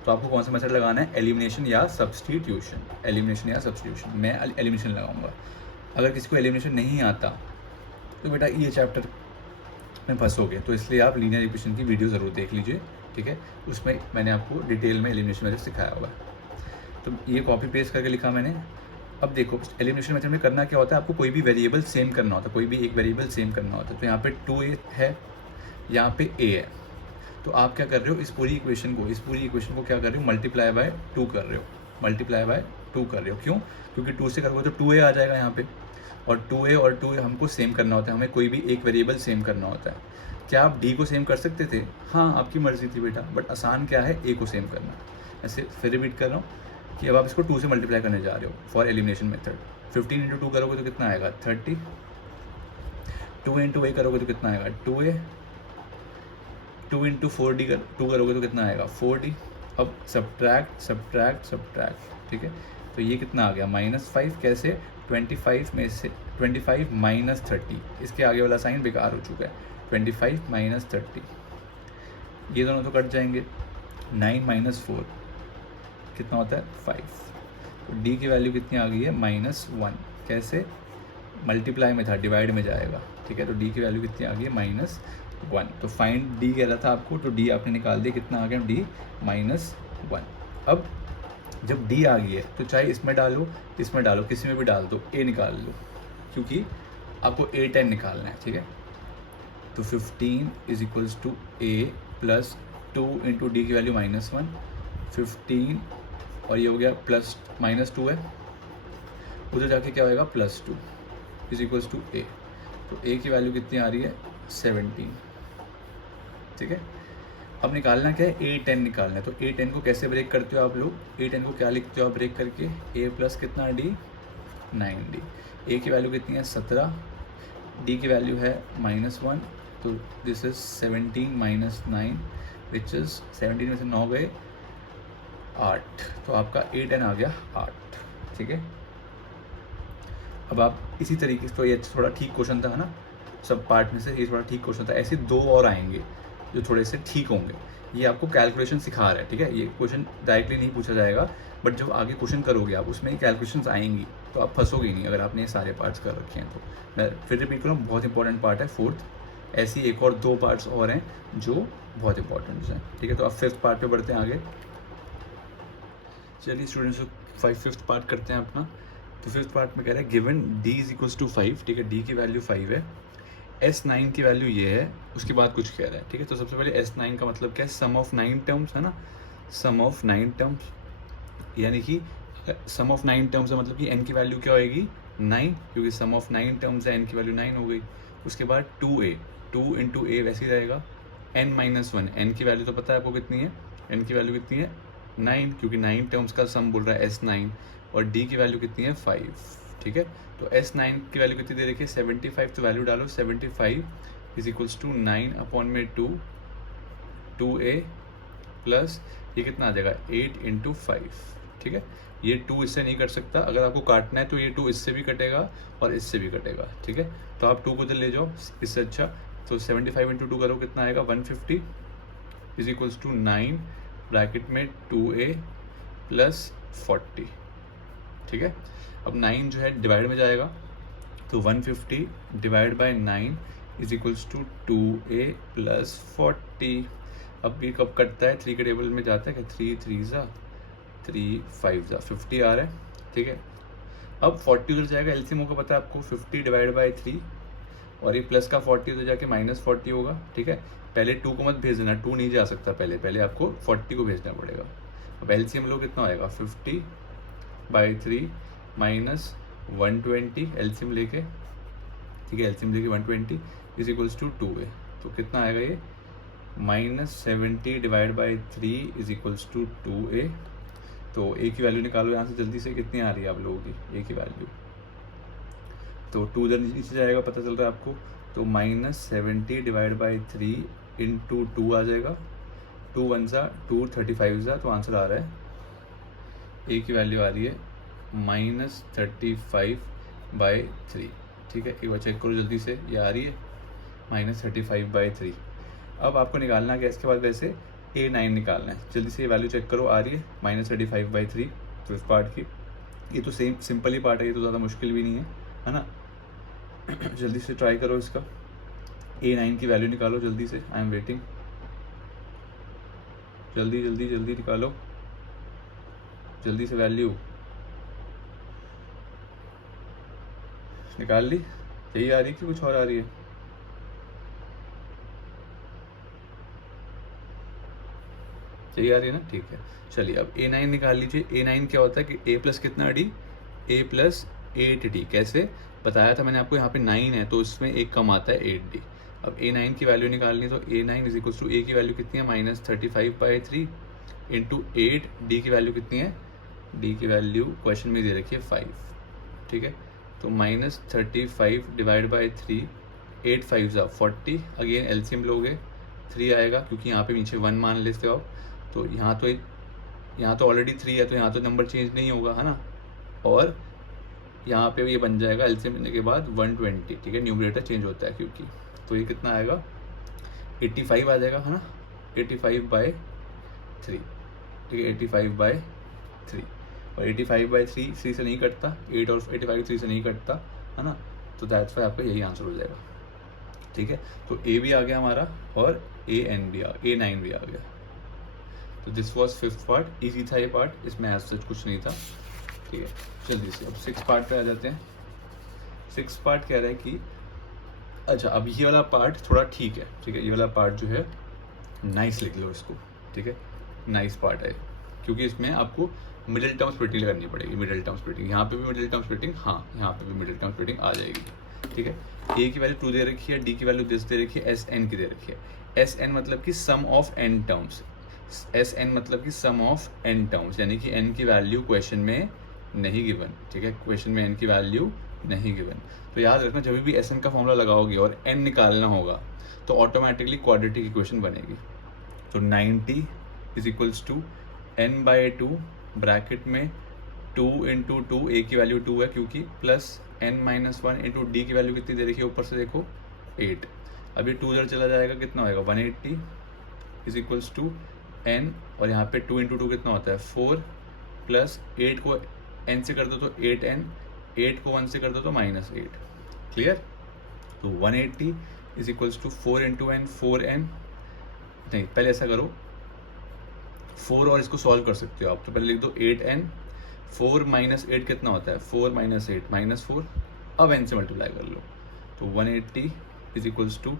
तो आपको कौन सा मेथड लगाना है, एलिमिनेशन या सब्स्टिट्यूशन। एलिमिनेशन या सब्स्टिट्यूशन, मैं एलिमिनेशन लगाऊंगा। अगर किसी को एलिमिनेशन नहीं आता तो बेटा ये चैप्टर में फंसोगे, तो इसलिए आप लीनियर इक्वेशन की वीडियो ज़रूर देख लीजिए, ठीक है। उसमें मैंने आपको डिटेल में एलिमिनेशन मेथड सिखाया हुआ है। तो ये कॉपी पेस्ट करके लिखा मैंने। अब देखो, एलिमिनेशन मेथड में करना क्या होता है, आपको कोई भी वेरिएबल सेम करना होता है, कोई भी एक वेरिएबल सेम करना होता है। तो यहाँ पे 2A है, यहाँ पे A है, तो आप क्या कर रहे हो, इस पूरी इक्वेशन को क्या कर रहे हो, मल्टीप्लाई बाय 2 कर रहे हो। क्यों, क्योंकि 2 से करोगे तो 2A आ जाएगा यहाँ पे, और 2A और 2A हमको सेम करना होता है, हमें कोई भी एक वेरिएबल सेम करना होता है। क्या आप D को सेम कर सकते थे, हाँ आपकी मर्जी थी बेटा, बट आसान क्या है, A को सेम करना। ऐसे फिर रिपीट कर रहा हूँ कि अब आप इसको 2 से मल्टीप्लाई करने जा रहे हो फॉर एलिमिनेशन मेथड। 15 इंटू 2 करोगे तो कितना आएगा, 30। 2 इंटू A करोगे तो कितना आएगा, 2A। 2 इंटू 4D 2 करोगे तो कितना आएगा, 4D। अब सब्ट्रैक्ट, ठीक है। तो ये कितना आ गया, -5। कैसे, 25 में से 25 माइनस 30, इसके आगे वाला साइन बेकार हो चुका है, 25 माइनस 30, ये दोनों तो कट जाएंगे। 9 माइनस 4 कितना होता है, 5। तो D की वैल्यू कितनी आ गई है, -1। कैसे, मल्टीप्लाई में था, डिवाइड में जाएगा, ठीक है। तो D की वैल्यू कितनी आ गई है, 1। तो फाइंड डी कह रहा था आपको, तो डी आपने निकाल दिया, कितना आ गया डी -1। अब जब डी आ गई है तो चाहे इसमें डालो किसी में भी डाल दो, ए निकाल लो, क्योंकि आपको A10 निकालना है, ठीक है। तो 15 is equals to A plus 2 into D की वैल्यू -1, 15 और ये हो गया प्लस -2 है, उधर जाके क्या होएगा +2 इज इक्वल्स टू ए। तो ए की वैल्यू कितनी आ रही है 17, ठीक है। अब निकालना क्या है, A10 निकालना है। तो A10 को कैसे ब्रेक करते हो आप लोग, A10 को क्या लिखते हो आप ब्रेक करके, A प्लस कितना डी 9D। A की वैल्यू कितनी है 17, D की वैल्यू है -1, तो दिस इज 17 - 9 विच इज 17 में से 9 गए 8, तो आपका A10 आ गया 8, ठीक है। अब आप इसी तरीके से, तो ये थोड़ा ठीक क्वेश्चन था, है ना, सब पार्ट में से ये थोड़ा ठीक क्वेश्चन था। ऐसे 2 और आएंगे जो थोड़े से ठीक होंगे। ये आपको कैलकुलेशन सिखा रहा है, ठीक है। ये क्वेश्चन डायरेक्टली नहीं पूछा जाएगा, बट जब आगे क्वेश्चन करोगे आप उसमें ये कैलकुलेशंस आएंगी, तो आप फंसोगे नहीं अगर आपने ये सारे पार्ट्स कर रखे हैं। तो मैं फिर रिपीट करूँ, बहुत इंपॉर्टेंट पार्ट है 4th। ऐसी एक और 2 पार्ट्स और हैं जो बहुत इंपॉर्टेंट हैं, ठीक है। तो अब 5th पार्ट पे बढ़ते हैं आगे। चलिए स्टूडेंट्स, 5th पार्ट करते हैं अपना। तो 5th पार्ट में कह रहा है given d is equals to 5, ठीक है, d की वैल्यू 5 है, S9 की वैल्यू ये है, उसके बाद कुछ कह रहा है, ठीक है। तो सबसे पहले S9 का मतलब क्या है, सम ऑफ 9 टर्म्स, है ना, सम ऑफ 9 टर्म्स, यानी कि सम ऑफ 9 टर्म्स है मतलब कि n की वैल्यू क्या होएगी 9, क्योंकि सम ऑफ 9 टर्म्स है, n की वैल्यू 9 हो गई। उसके बाद 2a, 2 इंटू ए वैसे ही रहेगा, n-1, n की वैल्यू तो पता है आपको कितनी है, n की वैल्यू कितनी है 9, क्योंकि 9 टर्म्स का सम बोल रहा है S9, और d की वैल्यू कितनी है 5, ठीक है। तो S9 की वैल्यू कितनी दे रखी है 75, तो वैल्यू डालो 75 is equals to 9/2 2a plus ये कितना आ जाएगा 8 इंटू 5, ठीक है। ये 2 इससे नहीं कट सकता, अगर आपको काटना है तो ये 2 इससे भी कटेगा और इससे भी कटेगा, ठीक है। तो आप 2 को इधर ले जाओ, इससे अच्छा, तो 75 इंटू 2 करो कितना आएगा 150 इज इक्वल्स टू 9 ब्रैकेट में 2a प्लस 40, ठीक है। अब 9 जो है डिवाइड में जाएगा, तो 150 divide by 9 is equals to 2a plus 40। अब ये कब कटता है, 3 के टेबल में जाता है क्या, 3 3 ज़ा 3 5 ज़ा 50 आ रहा है, ठीक है। अब 40 उधर जाएगा, एलसीएम होगा पता है आपको, 50 डिवाइड बाय 3 और ये प्लस का 40 उधर जाके -40 होगा, ठीक है। पहले 2 को मत भेज देना, 2 नहीं जा सकता, पहले आपको 40 को भेजना पड़ेगा। अब एलसीएम लो कितना आएगा 50/3 माइनस 120 एलसीएम लेके, ठीक है, एलसीएम लेके 120 इज इक्वल्स टू 2a, तो कितना आएगा ये -70 divide by 3 is equals to 2a। तो a की वैल्यू निकालो यहाँ से जल्दी से, कितनी आ रही है आप लोगों की a की वैल्यू, तो 2 उधर नीचे जाएगा पता चल रहा है आपको, तो -70 डिवाइड बाई 3 इंटू 2 आ जाएगा, 2 1 ज़ा 2 35 ज़ा, तो आंसर आ रहा है a की वैल्यू आ रही है -35/3, ठीक है। एक बार चेक करो जल्दी से, ये आ रही है -35/3। अब आपको निकालना है इसके बाद वैसे A9 निकालना है, जल्दी से ये वैल्यू चेक करो, आ रही है -35/3। तो इस पार्ट की ये तो सेम सिंपल ही पार्ट है, ये तो ज़्यादा मुश्किल भी नहीं है ना। जल्दी से ट्राई करो इसका, A9 की वैल्यू निकालो जल्दी से, आई एम वेटिंग, जल्दी जल्दी जल्दी निकालो, जल्दी से वैल्यू निकाल ली, यही आ रही कि कुछ और आ रही है, यही आ रही है ना, ठीक है। चलिए अब A9 निकाल लीजिए। A9 क्या होता है कि a प्लस कितना डी, a प्लस 8d, कैसे बताया था मैंने आपको, यहाँ पे 9 है तो इसमें एक कम आता है 8d। अब A9 की वैल्यू निकालनी, तो A9 is equals to a की वैल्यू कितनी है -35/3 इंटू 8, d की वैल्यू कितनी है, d की वैल्यू क्वेश्चन में दे रखी है 5, ठीक है। तो -35 डिवाइड बाई 3, 8 5 ज़ा 40, अगेन एलसीएम लोगे 3 आएगा, क्योंकि यहाँ पे नीचे 1 मान लेते हो आप, तो यहाँ तो ऑलरेडी 3 है, तो यहाँ तो नंबर चेंज नहीं होगा, है ना। और यहाँ पे ये बन जाएगा एलसीएम लेने के बाद 120, ठीक है, न्यूमरेटर चेंज होता है क्योंकि, तो ये कितना आएगा 85 आ जाएगा, है ना, 85/3, ठीक है, 85/3, और 85/3 3 से नहीं कटता, 8 और 85 3 से नहीं कटता, है ना, तो दैट्स वाई आपका यही आंसर हो जाएगा, ठीक है, तो ए भी आ गया हमारा और A9 भी आ गया। तो this was 5th part, easy था ये पार्ट, इसमें एज सच कुछ नहीं था। ठीक है, जल्दी से अब 6th पार्ट पे आ जाते हैं। 6th पार्ट कह रहा है कि अच्छा अब ये वाला पार्ट थोड़ा ठीक है, ठीक है, ये वाला पार्ट जो है नाइस लिख लो इसको, ठीक है, नाइस पार्ट है, क्योंकि इसमें आपको मिडिल टर्म स्प्लिटिंग करनी पड़ेगी। मिडिल टर्म स्प्लिटिंग, यहाँ पे भी मिडिल टर्म स्प्लिटिंग, हाँ यहाँ पे भी मिडिल टर्म स्प्लिटिंग आ जाएगी। ठीक है, ए की वैल्यू 2 दे रखी है, डी की वैल्यू दिस दे रखी है, एस एन की दे रखी है। एस एन मतलब कि sum of N terms, S N मतलब कि सम ऑफ एन टर्म्स, यानी कि एन की वैल्यू क्वेश्चन में नहीं गिवन। ठीक है, क्वेश्चन में एन की वैल्यू नहीं गिवन। तो याद रखना, जब भी एस एन का फॉर्मूला लगाओगे और एन निकालना होगा तो ऑटोमेटिकली क्वाड्रेटिक इक्वेशन बनेगी। तो 90 is equals to n/2 bracket में 2 × 2, ए की वैल्यू 2 है क्योंकि, प्लस n-1 × डी की वैल्यू कितनी दे रखी है ऊपर से देखो 8। अब ये 2 इधर चला जाएगा, कितना होएगा 180 इज इक्वल्स टू n, और यहाँ पे 2 × 2 कितना होता है 4, प्लस 8 को n से कर दो तो 8n, 8 को 1 से कर दो तो -8। क्लियर? तो 180 is equals to 4 × n, 4n, नहीं पहले ऐसा करो 4 और इसको सॉल्व कर सकते हो आप, तो पहले लिख दो 8n, 4 - 8 कितना होता है 4 - 8 -4, अब n से मल्टीप्लाई कर लो तो 180 is equals to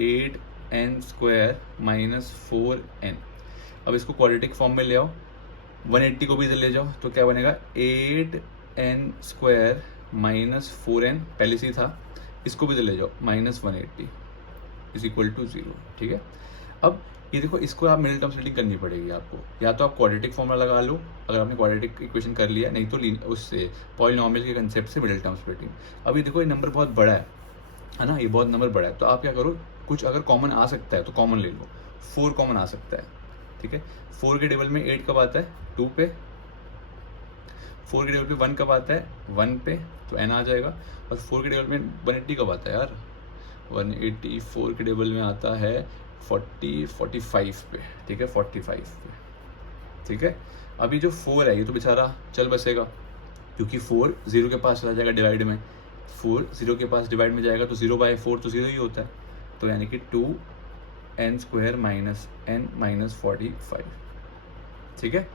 8n² - 4n। अब इसको क्वाड्रेटिक फॉर्म में ले आओ, 180 को भी इधर ले जाओ तो क्या बनेगा 8n² - 4n, पहले से ही था, इसको भी इधर ले जाओ -180 इज इक्वल टू 0। ठीक है, अब ये देखो, इसको आप मिडिल टर्म स्प्लिटिंग करनी पड़ेगी आपको, या तो आप क्वाड्रेटिक फॉर्मूला लगा लो अगर आपने क्वाड्रेटिक इक्वेशन कर लिया, नहीं तो उससे पॉलिनॉमियल के कंसेप्ट से मिडिल टर्म स्प्लिटिंग। अब ये देखो, ये नंबर बहुत बड़ा है ना, ये बहुत नंबर बड़ा है, तो आप क्या करो, कुछ अगर कॉमन आ सकता है तो कॉमन ले लो। 4 कॉमन आ सकता है। ठीक है, 4 के टेबल में 8 कब आता है 2 पे, 4 के टेबल पे 1 कब आता है 1 पे, तो n आ जाएगा। और 4 के टेबल में 180 कब आता है यार 180, 4 के टेबल में आता है 45 पे। ठीक है, 45 पे। ठीक है, अभी जो 4 है ये तो बेचारा चल बसेगा, क्योंकि 4 0 के पास चला जाएगा डिवाइड में, 4 0 के पास डिवाइड में जाएगा तो 0/4 तो 0 ही होता है, तो यानी कि 2n² - n - 45। ठीक है,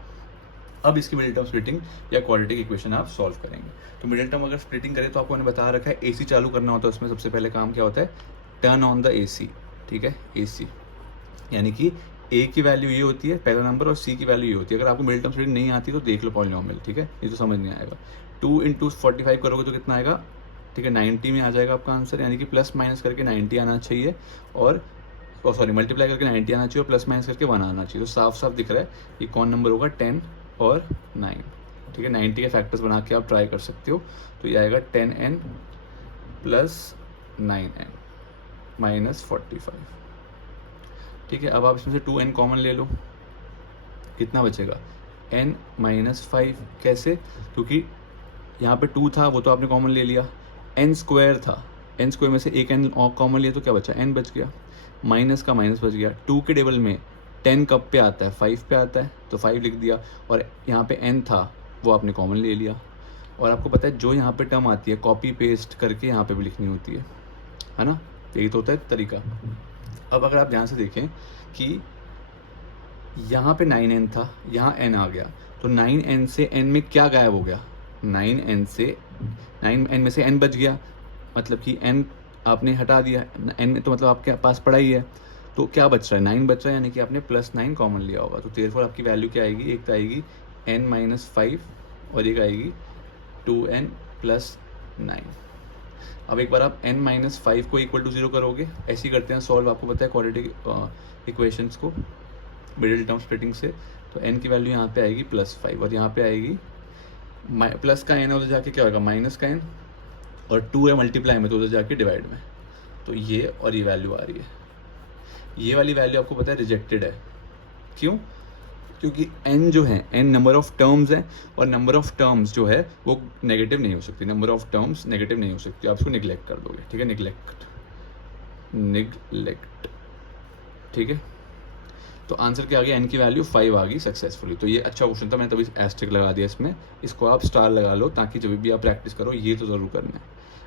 अब इसकी मिडिल टर्म स्प्लिटिंग या क्वाड्रेटिक इक्वेशन आप सॉल्व करेंगे। तो मिडिल टर्म अगर स्प्लिटिंग करें तो आपको मैंने बता रखा है AC चालू करना होता है, उसमें सबसे पहले काम क्या होता है टर्न ऑन द AC। ठीक है, AC यानी कि A की वैल्यू ये होती है पहला नंबर और C की वैल्यू ये होती है। अगर आपको मिडिल टर्म स्प्लिटिंग नहीं आती तो देख लो पॉलिनॉमियल। ठीक है, ये तो समझ नहीं आएगा। 2 × 45 करोगे तो कितना आएगा, ठीक है 90 में आ जाएगा आपका आंसर, यानी कि प्लस माइनस करके 90 आना चाहिए, और सॉरी मल्टीप्लाई करके 90 आना चाहिए और प्लस माइनस करके 1 आना चाहिए। तो साफ साफ दिख रहा है ये कौन नंबर होगा 10 और 9। ठीक है, 90 के फैक्टर्स बना के आप ट्राई कर सकते हो, तो ये आएगा 10n + 9n - 45। ठीक है, अब आप इसमें से 2n कॉमन ले लो, कितना बचेगा n - 5। कैसे, क्योंकि यहाँ पे 2 था वो तो आपने कॉमन ले लिया, n² था, n² में से एक n कॉमन लिया तो क्या बचा n बच गया, माइनस का माइनस बच गया। 2 के टेबल में 10 कब पे आता है 5 पे आता है, तो 5 लिख दिया, और यहाँ पे n था वो आपने कॉमन ले लिया। और आपको पता है जो यहाँ पे टर्म आती है कॉपी पेस्ट करके यहाँ पे भी लिखनी होती है ना, यही तो होता है तरीका। अब अगर आप ध्यान से देखें कि यहाँ पे 9n था, यहाँ n आ गया, तो 9n से n में क्या गायब हो गया, 9n में से n बच गया, मतलब कि n आपने हटा दिया, n तो मतलब आपके पास पड़ा ही है, तो क्या बच रहा है 9 बच रहा है, यानी कि आपने +9 कॉमन लिया होगा। तो देयरफॉर आपकी वैल्यू क्या आएगी, एक तो आएगी n - 5 और एक आएगी 2n + 9। अब एक बार आप n - 5 को इक्वल टू 0 करोगे, ऐसे ही करते हैं सॉल्व, आपको पता है क्वाड्रेटिक इक्वेशंस को मिडिल टर्म स्प्लिटिंग से, तो n की वैल्यू यहाँ पे आएगी +5 और यहाँ पे आएगी प्लस का n, उधर जाके क्या होगा माइनस का n, और 2 है मल्टीप्लाई में तो उधर जाके डिवाइड में, तो ये और ये वैल्यू आ रही है। ये वाली वैल्यू आपको पता है रिजेक्टेड है, क्यों, क्योंकि n जो है n नंबर ऑफ टर्म्स है, और नंबर ऑफ टर्म्स जो है वो नेगेटिव नहीं हो सकती, नंबर ऑफ टर्म्स नेगेटिव नहीं हो सकती, आप इसको निगलेक्ट कर दोगे। ठीक है, निगलेक्ट। ठीक है, तो आंसर क्या आ गया, n की वैल्यू 5 आ गई सक्सेसफुली। तो ये अच्छा क्वेश्चन था, मैंने तभी एस्टेरिक लगा दिया इसमें, इसको आप स्टार लगा लो ताकि जब भी आप प्रैक्टिस करो ये तो ज़रूर करना है।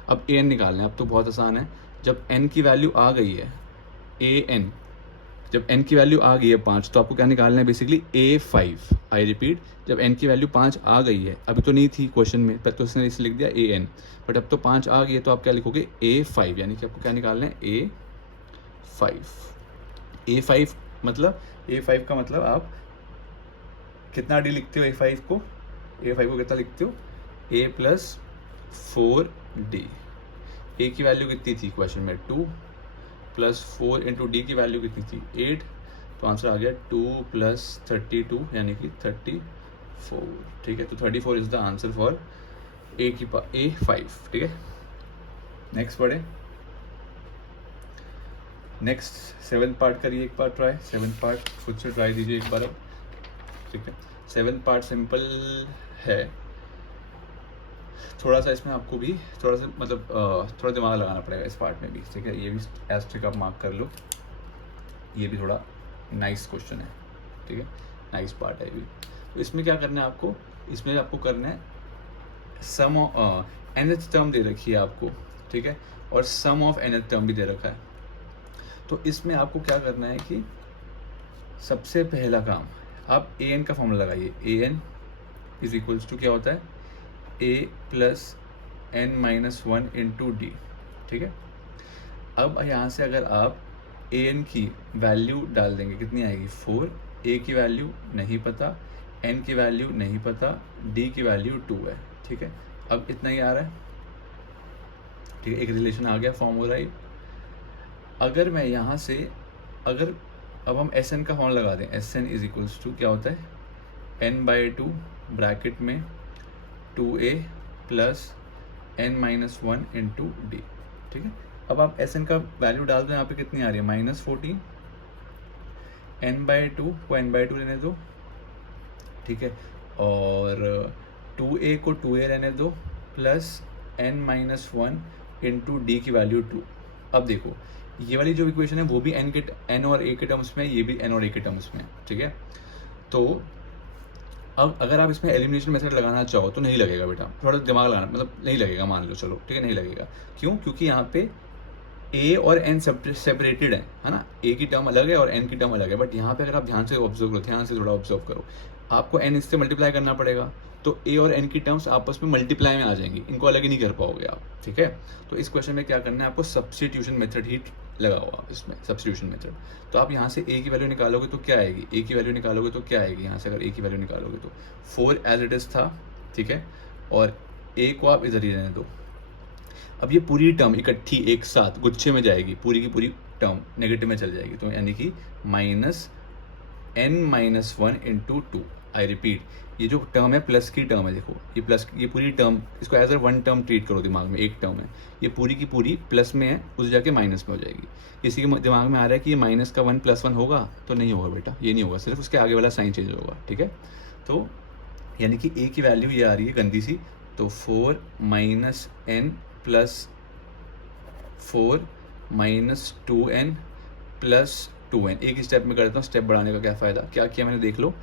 अब an निकालना है, अब तो बहुत आसान है, जब n की वैल्यू आ गई है an, जब n की वैल्यू आ गई है 5, तो आपको क्या निकालना है बेसिकली a5। आई रिपीट, जब n की वैल्यू 5 आ गई है, अभी तो नहीं थी क्वेश्चन में, पर तो उसने इसे लिख दिया an, बट अब तो 5 आ गई है, तो आप क्या लिखोगे a5, यानी कि आपको क्या निकालना है a5। a5 मतलब, a5 का मतलब आप कितना d लिखते हो a5 को, a5 को कितना लिखते हो a प्लस 4d। a की वैल्यू कितनी थी क्वेश्चन में 2 प्लस 4 इंटू डी की वैल्यू कितनी थी 8, तो आंसर आ गया 2 प्लस 32 यानी कि 34। ठीक है, तो 34 is the answer for a5। ठीक है, नेक्स्ट पढ़े। नेक्स्ट 7th पार्ट करिए एक बार ट्राई, 7th पार्ट खुद से ट्राई दीजिए एक बार अब। ठीक है, 7th पार्ट सिंपल है, थोड़ा सा इसमें आपको भी थोड़ा सा मतलब थोड़ा दिमाग लगाना पड़ेगा इस पार्ट में भी। ठीक है, ये भी एस्ट्रिक आप मार्क कर लो, ये भी थोड़ा नाइस क्वेश्चन है। ठीक है, नाइस पार्ट है ये भी। तो इसमें क्या करना है आपको, इसमें आपको करना है सम ऑफ nth टर्म दे रखी है आपको, ठीक है, और सम ऑफ nth टर्म भी दे रखा है। तो इसमें आपको क्या करना है कि सबसे पहला काम, आप an का फॉर्मूला लगाइए। an इज इक्वल्स टू क्या होता है a plus n-1 into D. ठीक है, अब यहाँ से अगर आप an की वैल्यू डाल देंगे, कितनी आएगी 4, a की वैल्यू नहीं पता, n की वैल्यू नहीं पता, d की वैल्यू 2 है। ठीक है, अब इतना ही आ रहा है। ठीक है, एक रिलेशन आ गया, फॉर्म हो रहा है। अगर मैं यहाँ से अगर अब हम Sn का फॉर्म लगा दें, Sn इज इक्वल्स टू क्या होता है n/2 ब्रैकेट में 2a plus n-1 into D. ठीक है, अब आप Sn का वैल्यू डाल दो, यहाँ पे कितनी आ रही है -14, n/2 को n/2 लेने दो। ठीक है, और 2a को 2a रहने दो, प्लस n-1 इंटू डी की वैल्यू 2। अब देखो, ये वाली जो इक्वेशन है वो भी n और a के टर्म्स में, ये भी n और a के टर्म्स में। ठीक है, तो अब अगर आप इसमें एलिमिनेशन मेथड लगाना चाहो तो नहीं लगेगा बेटा, थोड़ा दिमाग लगाना, मतलब नहीं लगेगा, मान लो चलो, ठीक है, नहीं लगेगा। क्यों? क्योंकि यहाँ पे a और n सेपरेटेड है ना, a की टर्म अलग है और n की टर्म अलग है। बट यहाँ पे अगर आप ध्यान से ऑब्जर्व करो, ध्यान से थोड़ा ऑब्जर्व करो, आपको n इससे मल्टीप्लाई करना पड़ेगा, तो a और n की टर्म्स आपस में मल्टीप्लाई में आ जाएंगी, इनको अलग ही नहीं कर पाओगे आप। ठीक है, तो इस क्वेश्चन में क्या करना है आपको, सब्स्टिट्यूशन मेथड ही लगाओ आप इसमें, सब्स्टिट्यूशन मेथड। तो आप यहाँ से a की वैल्यू निकालोगे तो क्या आएगी, a की वैल्यू निकालोगे तो क्या आएगी, यहाँ से अगर a की वैल्यू निकालोगे तो 4 एज इट इज़ था। ठीक है, और a को आप इधर ही रहने दो। अब ये पूरी टर्म इकट्ठी एक साथ गुच्छे में जाएगी, पूरी की पूरी टर्म नेगेटिव में चल जाएगी, तो यानी कि -n-1 इंटू 2। आई रिपीट, ये जो टर्म है प्लस की टर्म है, देखो ये प्लस, ये पूरी टर्म, इसको as a one term treat करो दिमाग में, एक टर्म है, ये पूरी की पूरी प्लस में है, उस जाके माइनस में हो जाएगी। किसी के दिमाग में आ रहा है कि ये माइनस का 1 + 1 होगा, तो नहीं होगा बेटा, ये नहीं होगा, सिर्फ उसके आगे वाला साइन चेंज होगा। ठीक है, तो यानी कि a की वैल्यू ये आ रही है गंदी सी, तो 4 - n plus 4 - 2n plus 2n। एक ही स्टेप में करता हूँ, स्टेप बढ़ाने का क्या फ़ायदा, क्या किया मैंने देख लो,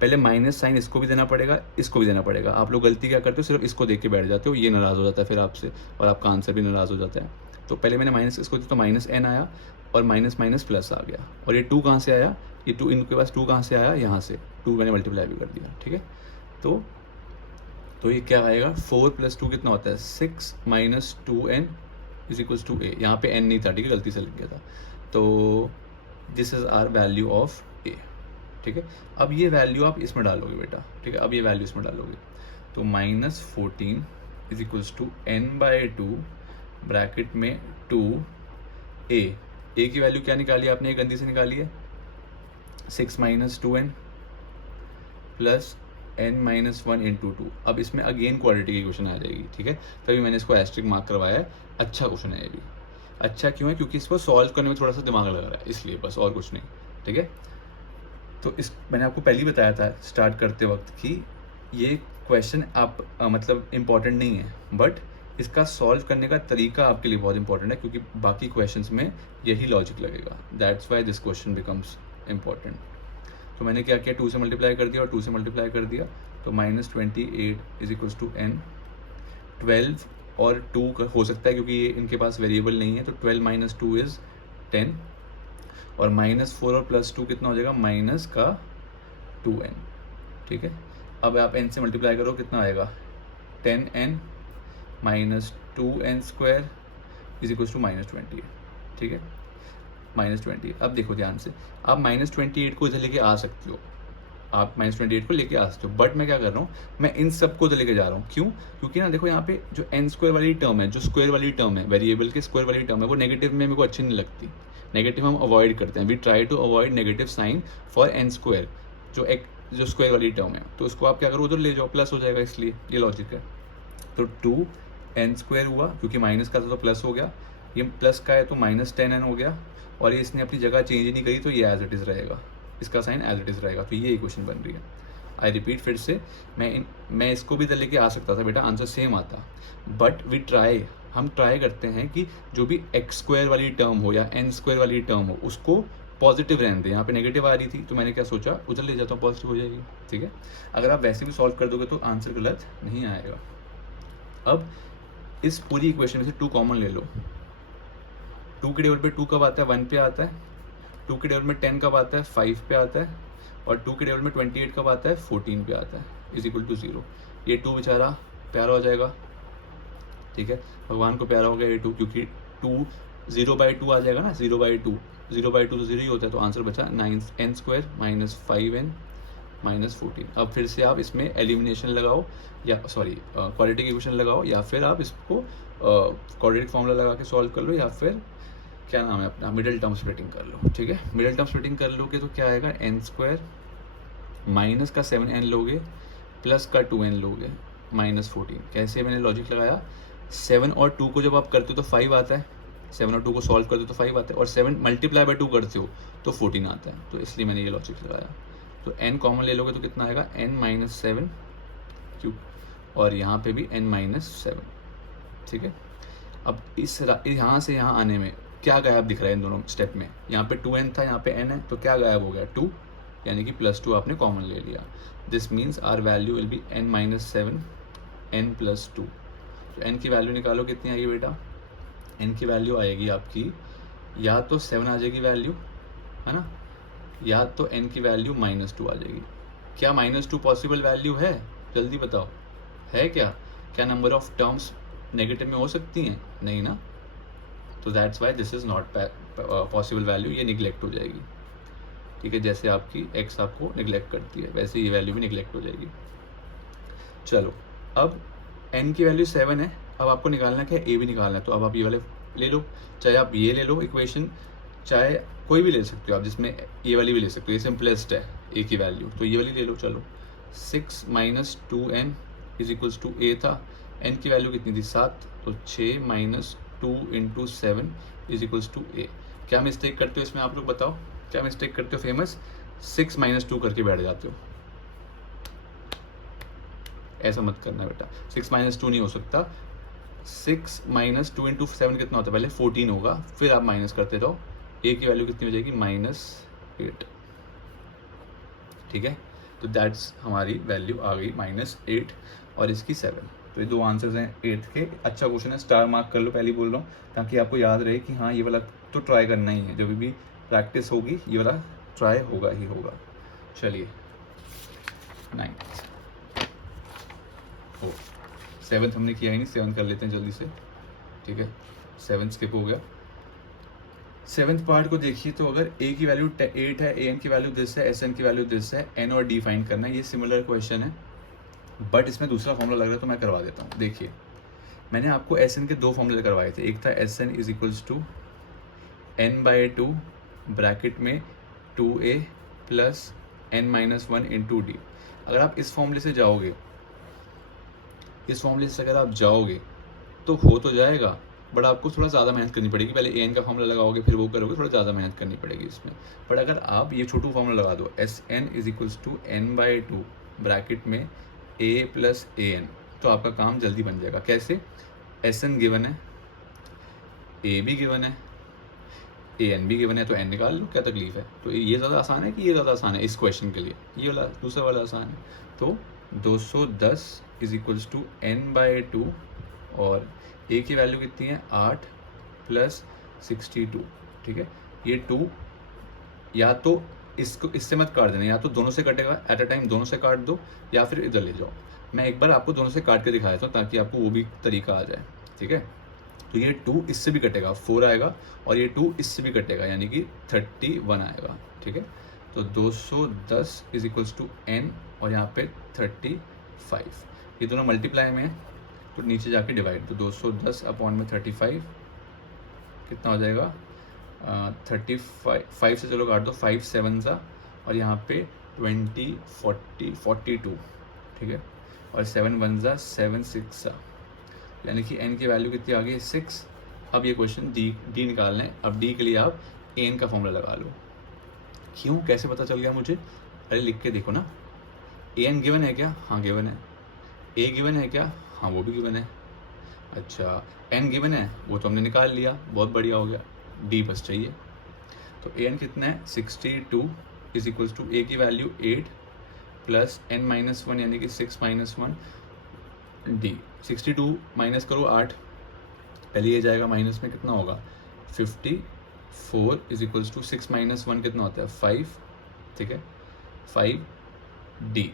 पहले माइनस साइन इसको भी देना पड़ेगा, इसको भी देना पड़ेगा। आप लोग गलती क्या करते हो, सिर्फ इसको देख के बैठ जाते हो, ये नाराज़ हो जाता है फिर आपसे, और आपका आंसर भी नाराज़ हो जाता है। तो पहले मैंने माइनस इसको दी तो -n आया, और माइनस माइनस प्लस आ गया, और ये 2 कहाँ से आया, ये 2, इनके पास 2 कहाँ से आया, यहाँ से 2 मैंने मल्टीप्लाई भी कर दिया। ठीक है, तो ये क्या आएगा, 4 + 2 कितना होता है 6 - 2n is equals to a। यहाँ पे n नहीं था, ठीक है, गलती से लिख गया था। तो this is our value of a। ठीक है, अब ये वैल्यू आप इसमें डालोगे बेटा। ठीक है, अब ये वैल्यू इसमें डालोगे, तो -14 is equals to n/2 bracket में 2a। a की वैल्यू क्या निकाली आपने, एक गंदी से निकाली है, 6 - 2n प्लस n-1 इंटू 2। अब इसमें अगेन क्वाड्रेटिक इक्वेशन आ जाएगी। ठीक है, तभी मैंने इसको एस्ट्रिक मार्क करवाया है। अच्छा क्वेश्चन है ये भी। अच्छा क्यों है, क्योंकि इसको सॉल्व करने में थोड़ा सा दिमाग लग रहा है, इसलिए, बस और कुछ नहीं। ठीक है, तो इस मैंने आपको पहले ही बताया था स्टार्ट करते वक्त कि ये क्वेश्चन आप मतलब इम्पॉर्टेंट नहीं है, बट इसका सॉल्व करने का तरीका आपके लिए बहुत इंपॉर्टेंट है, क्योंकि बाकी क्वेश्चंस में यही लॉजिक लगेगा। That's why this question becomes important. तो मैंने क्या किया, 2 से मल्टीप्लाई कर दिया और 2 से मल्टीप्लाई कर दिया, तो -28 इज इक्वल्स टू n। 12 और 2 हो सकता है क्योंकि ये इनके पास वेरिएबल नहीं है, तो 12 माइनस 2 इज़ 10, और -4 और +2 कितना हो जाएगा, माइनस का 2n, ठीक है। अब आप n से मल्टीप्लाई करो, कितना आएगा, 10n minus 2n² is equals to -20, ठीक है, -20। अब देखो ध्यान से, आप -28 को इधर लेके आ सकते हो, आप -28 को लेके आ सकते हो, बट मैं क्या कर रहा हूँ, मैं इन सब को तो लेके जा रहा हूँ, क्यों, क्योंकि ना देखो यहाँ पे जो n² वाली टर्म है, जो स्क्वायर वाली टर्म है, वेरिएबल के स्क्वायर वाली टर्म है, वो नेगेटिव में मेरे को अच्छी नहीं लगती। नेगेटिव हम अवॉइड करते हैं, we try to avoid negative sign for n², जो स्क्वायर वाली टर्म है, तो उसको आप क्या करो, उधर ले जाओ, प्लस हो जाएगा, इसलिए ये लॉजिक है। तो 2n² हुआ, क्योंकि माइनस का था तो प्लस हो गया, ये प्लस का है तो -10n हो गया, और ये इसने अपनी जगह चेंज ही नहीं करी, तो ये एज इट इज़ रहेगा, इसका साइन एज इट इज़ रहेगा, तो ये इक्वेशन बन रही है। आई रिपीट फिर से, मैं इसको भी इधर लेके आ सकता था बेटा, आंसर सेम आता, बट हम ट्राई करते हैं कि जो भी x² वाली टर्म हो या n² वाली टर्म हो, उसको पॉजिटिव रहने दें। यहाँ पे नेगेटिव आ रही थी, तो मैंने क्या सोचा, उधर ले जाता हूँ, पॉजिटिव हो जाएगी, ठीक है। अगर आप वैसे भी सॉल्व कर दोगे तो आंसर गलत नहीं आएगा। अब इस पूरी इक्वेशन में से 2 कॉमन ले लो। 2 के टेबल पे 2 कब आता है, 1 पे आता है। 2 के टेबल में 10 कब आता है, 5 पे आता है। और 2 के टेबल में 28 कब आता है, 14 पे आता है, इज इक्वल टू 0। ये 2 बेचारा प्यारा हो जाएगा, ठीक है, भगवान को प्यारा हो गया ये 2, क्योंकि 2 0/2 आ जाएगा ना, 0/2 तो 0 ही होता है, तो आंसर बचा n² माइनस 5n माइनस 14। अब फिर से आप इसमें एलिमिनेशन लगाओ, या सॉरी क्वाड्रेटिक इक्वेशन लगाओ, या फिर आप इसको क्वाड्रेटिक फॉर्मूला लगा के सॉल्व कर लो, या फिर क्या नाम है अपना, मिडिल टर्म स्प्लिटिंग कर लो, ठीक है। मिडिल टर्म स्प्लिटिंग कर लोगे तो क्या आएगा, n² माइनस का 7n लोगे, प्लस का 2n लोगे, -14। कैसे मैंने लॉजिक लगाया, 7 और 2 को जब आप करते हो तो 5 आता है, 7 और 2 को सॉल्व करते हो तो 5 आता है, और 7 मल्टीप्लाई बाय 2 करते हो तो 14 आता है, तो इसलिए मैंने ये लॉजिक लगाया। तो n कॉमन ले लोगे तो कितना आएगा, n-7 क्यूब, और यहाँ पे भी n-7, ठीक है। अब यहाँ से यहाँ आने में क्या गायब दिख रहा है इन दोनों स्टेप में, यहाँ पे 2n था, यहाँ पे n है, तो क्या गायब हो गया, 2, यानी कि +2 आपने कॉमन ले लिया। This means our value will be n-7 n + 2। तो n की वैल्यू निकालो, कितनी आएगी बेटा, n की वैल्यू आएगी आपकी, या तो 7 आ जाएगी वैल्यू, है ना, या तो n की वैल्यू -2 आ जाएगी। क्या -2 पॉसिबल वैल्यू है, जल्दी बताओ, है क्या, क्या नंबर ऑफ टर्म्स नेगेटिव में हो सकती हैं, नहीं ना, तो that's why this is not possible value, ये निगलेक्ट हो जाएगी, ठीक है। जैसे आपकी x आपको निगलेक्ट करती है, वैसे ये वैल्यू भी निगलेक्ट हो जाएगी। चलो, अब n की वैल्यू 7 है, अब आपको निकालना क्या है, a भी निकालना है, तो अब आप ये वाले ले लो, चाहे आप ये ले लो इक्वेशन, चाहे कोई भी ले सकते हो आप, जिसमें ये वाली भी ले सकते हो, ये सिंपलेस्ट है a की वैल्यू, तो ये वाली ले लो। चलो, 6 minus 2n is equals to a था, n की वैल्यू कितनी थी, 7, तो 6 minus 2 into 7 is equals to a। क्या मिस्टेक करते हो इसमें, आप लोग बताओ, क्या मिस्टेक करते हो, फेमस 6 - 2 करके बैठ जाते हो, ऐसा मत करना बेटा, 6 - 2 नहीं हो सकता, 6 - 2 इंटू 7 कितना होता है, पहले 14 होगा, फिर आप माइनस करते रहो, a की वैल्यू कितनी हो जाएगी, -8, ठीक है। तो दैट्स हमारी वैल्यू आ गई -8 और इसकी 7। तो ये 2 आंसर्स हैं 8th के। अच्छा क्वेश्चन है, स्टार मार्क कर लो, पहले ही बोल रहा हूँ, ताकि आपको याद रहे कि हाँ ये वाला तो ट्राई करना ही है, जब भी प्रैक्टिस होगी ये वाला ट्राई होगा ही होगा। चलिए 9th, 7th हमने किया ही नहीं, 7th कर लेते हैं जल्दी से, ठीक है, 7th स्किप हो गया। 7th पार्ट को देखिए, तो अगर a की वैल्यू 8 है, an की वैल्यू दिस है, sn की वैल्यू दिस है, n और d फाइंड करना है, ये सिमिलर क्वेश्चन है, बट इसमें दूसरा फॉर्मूला लग रहा है, तो मैं करवा देता हूँ। देखिए, मैंने आपको sn के 2 फॉर्मूले करवाए थे, एक था sn is equals to n/2 bracket में 2a plus n-1 into d। अगर आप इस फॉर्मूले से जाओगे, इस फॉर्मूले से अगर आप जाओगे तो हो तो जाएगा, बट आपको थोड़ा ज़्यादा मेहनत करनी पड़ेगी, पहले an का फॉर्मूला लगाओगे फिर वो करोगे, थोड़ा ज़्यादा मेहनत करनी पड़ेगी इसमें। बट अगर आप ये छोटू फॉर्मूला लगा दो, sn is equals to n/2 bracket में a प्लस an, तो आपका काम जल्दी बन जाएगा। कैसे, sn गिवन है, a भी गिवन है, an भी गिवन है, तो n निकाल लो, क्या तकलीफ है। तो ये ज़्यादा आसान है कि ये ज़्यादा आसान है इस क्वेश्चन के लिए, ये वाला दूसरा वाला आसान है। तो 210 इज इक्वल्स टू n/2 और ए की वैल्यू कितनी है 8 प्लस 62, ठीक है। ये 2 या तो इसको इससे मत काट देना, या तो दोनों से कटेगा एट अ टाइम, दोनों से काट दो, या फिर इधर ले जाओ। मैं एक बार आपको दोनों से काट के दिखा देता हूँ ताकि आपको वो भी तरीका आ जाए, ठीक है। तो ये 2 इससे भी कटेगा 4 आएगा, और ये 2 इससे भी कटेगा यानी कि 31 आएगा, ठीक है। तो 210 इज इक्वल्स टू n और यहाँ पे 35, ये दोनों मल्टीप्लाई में है तो नीचे जाके डिवाइड, तो 210 अपॉन में 35 कितना हो जाएगा 35 से चलो काट दो, 5 7 सा, और यहाँ पे 20 40 42, ठीक है, और 7 1 सा 7 6 सा, यानी कि n की वैल्यू कितनी आ गई 6। अब ये क्वेश्चन डी निकालना है। अब डी के लिए आप एन का फॉर्मूला लगा लो। क्यों, कैसे पता चल गया मुझे? अरे लिख के देखो ना, ए एन गिवन है क्या? हाँ गिवन है। ए गिवन है क्या? हाँ वो भी गिवन है। अच्छा एन गिवन है, वो तो हमने निकाल लिया, बहुत बढ़िया हो गया। डी बस चाहिए। तो ए एन कितना है 62 इज इक्वल्स टू ए की वैल्यू 8 प्लस n माइनस 1 यानी कि 6 माइनस 1 डी। 62 माइनस करो 8, पहले ये जाएगा माइनस में, कितना होगा 54 इज इक्वल्स टू 6 माइनस 1 कितना होता है 5, ठीक है 5 डी।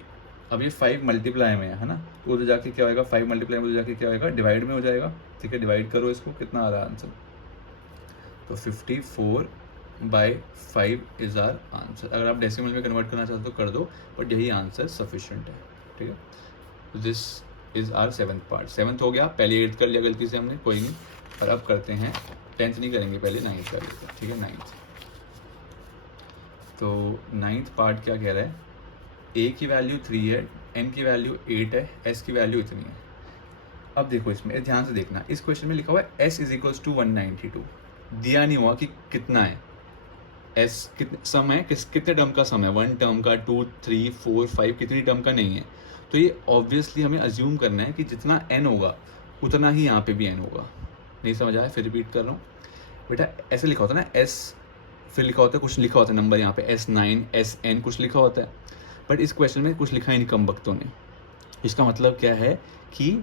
अब ये 5 मल्टीप्लाई में है ना, तो उधर जाके क्या होएगा 5 मल्टीप्लाई में उधर जाके क्या होएगा डिवाइड में हो जाएगा, ठीक है। डिवाइड करो इसको, कितना आ रहा है आंसर, तो 54/5 इज आर आंसर। अगर आप डेसिमल में कन्वर्ट करना चाहते हो तो कर दो, बट यही आंसर सफिशिएंट है, ठीक है। This is are 7th part. 7th हो गया, पहले 8th कर लिया गलती से हमने, कोई नहीं। और अब करते हैं 10th नहीं करेंगे, पहले 9th कर लेते हैं, ठीक है 9th। तो 9th पार्ट क्या कह रहा है, ए की वैल्यू 3 है, एन की वैल्यू 8 है, एस की वैल्यू इतनी है। अब देखो इसमें ध्यान से देखना, इस क्वेश्चन में लिखा हुआ है एस इज इक्वल्स टू 192, दिया नहीं हुआ कि कितना है एस, कितने सम है, कितने टर्म का सम है, 1 टर्म का, 2 3 4 5, कितनी टर्म का नहीं है। तो ये ऑब्वियसली हमें अज्यूम करना है कि जितना एन होगा उतना ही यहाँ पे भी एन होगा। नहीं समझ आया, फिर रिपीट कर रहा हूँ बेटा। ऐसे लिखा होता है ना एस, फिर लिखा होता है कुछ लिखा होता है नंबर यहाँ पे S9 SN कुछ लिखा होता है, बट इस क्वेश्चन में कुछ लिखा ही नहीं कम वक्तों ने। इसका मतलब क्या है कि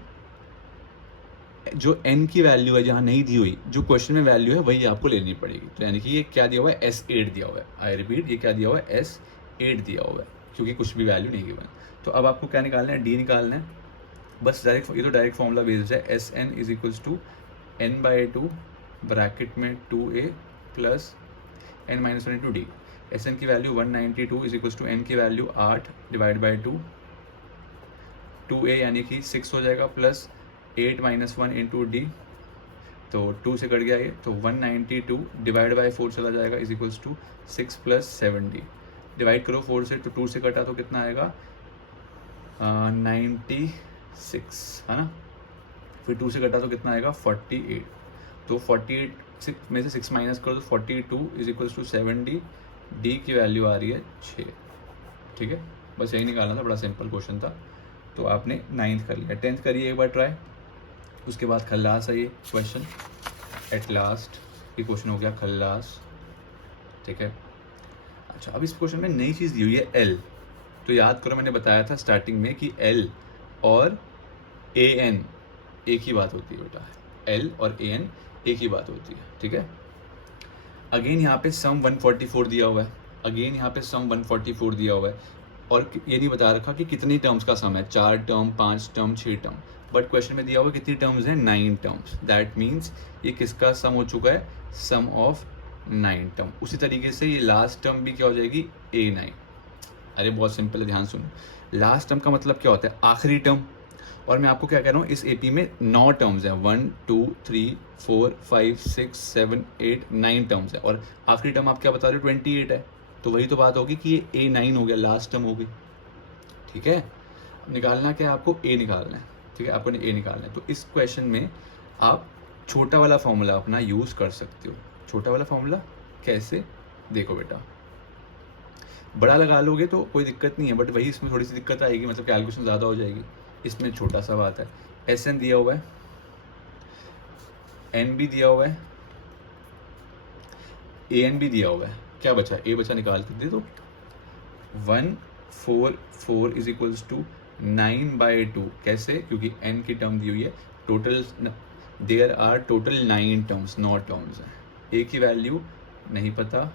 जो n की वैल्यू है जहाँ नहीं दी हुई, जो क्वेश्चन में वैल्यू है वही आपको लेनी पड़ेगी। तो यानी कि ये क्या दिया हुआ है S8 दिया हुआ है, आई रिपीट ये क्या दिया हुआ है S8 दिया हुआ है, क्योंकि कुछ भी वैल्यू नहीं गिवन। तो अब आपको क्या निकालना है, डी निकालना है बस डायरेक्ट, ये तो डायरेक्ट फॉर्मूला बेस्ड है। SN is equals to n/2 bracket में 2a plus n minus 1 into D. S N की value 192 is equals to N की वैल्यू 8 डिवाइड बाई 2, 2a यानी कि 6 हो जाएगा, प्लस 8 माइनस 1 इंटू डी, तो 2 से कट गया ये, तो 192 डिवाइड बाई 4 चला जाएगा is equals to 6 plus 7d। Divide करो 4 से, तो 2 से कटा तो कितना आएगा 96 है ना, फिर 2 से कटा तो कितना आएगा 48, तो 48 में से 6 माइनस करो तो 42 is equals to 7d। D की वैल्यू आ रही है 6, ठीक है। बस यही निकालना था, बड़ा सिंपल क्वेश्चन था। तो आपने 9th कर लिया, 10th करिए एक बार ट्राई, उसके बाद खल्लास है ये क्वेश्चन। एट लास्ट ये क्वेश्चन हो गया खल्लास, ठीक है। अच्छा अब इस क्वेश्चन में नई चीज़ दी हुई है एल, तो याद करो मैंने बताया था स्टार्टिंग में कि एल और ए एन एक ही बात होती है बेटा, एल और ए एन एक ही बात होती है, ठीक है। अगेन यहाँ पे सम 144 दिया हुआ है, अगेन यहाँ पे सम 144 दिया हुआ है, और ये नहीं बता रखा कि कितनी टर्म्स का सम है, 4 term 5 term 6 term, but question में दिया हुआ कितनी टर्म्स हैं 9 टर्म्स। दैट मीन्स ये किसका सम हो चुका है, सम ऑफ 9 टर्म। उसी तरीके से ये लास्ट टर्म भी क्या हो जाएगी A9। अरे बहुत सिंपल है, ध्यान सुनो। लास्ट टर्म का मतलब क्या होता है, आखिरी टर्म, और मैं आपको क्या कह रहा हूँ इस AP में 9 टर्म्स हैं, 1 2 3 4 5 6 7 8 9 टर्म्स है, और आखिरी टर्म आप क्या बता रहे हो 28 है, तो वही तो बात होगी कि ये A9 हो गया, लास्ट टर्म हो गई, ठीक है। निकालना क्या है आपको, A निकालना है, ठीक है, आपको A निकालना है। तो इस क्वेश्चन में आप छोटा वाला फॉर्मूला अपना यूज़ कर सकते हो। छोटा वाला फॉर्मूला कैसे, देखो बेटा, बड़ा लगा लोगे तो कोई दिक्कत नहीं है, बट वही इसमें थोड़ी सी दिक्कत आएगी, मतलब कैलकुलेशन ज़्यादा हो जाएगी। इसमें छोटा सा बात है, SN दिया हुआ है, N भी दिया हुआ है, AN भी दिया हुआ है, क्या बचा, A बचा, निकाल के दे दो। 144 इज इक्वल्स टू 9/2, कैसे, क्योंकि N की टर्म दी हुई है, total there are total 9 terms, 9 terms हैं। ए की वैल्यू नहीं पता,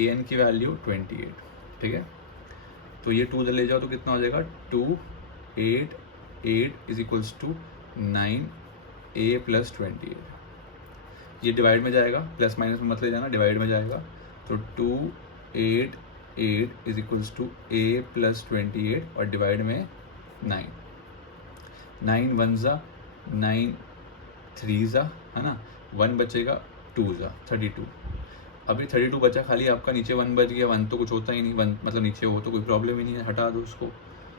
ए एन की वैल्यू 28, ठीक है। तो ये 2 ले जाओ तो कितना हो जाएगा, 2 8 8 is equals to 9 A plus 28। ये डिवाइड में जाएगा, प्लस माइनस में मत ले जाना, डिवाइड में जाएगा। तो 2 8 8 is equals to A plus 28 और डिवाइड में 9, 9 1 ज़ा 9 3 ज़ा, है ना, 1 बचेगा, 2 ज़ा 32। अभी 32 बचा, खाली आपका नीचे 1 बच गया, 1 तो कुछ होता ही नहीं, 1 मतलब नीचे हो तो कोई प्रॉब्लम ही नहीं है, हटा दो उसको।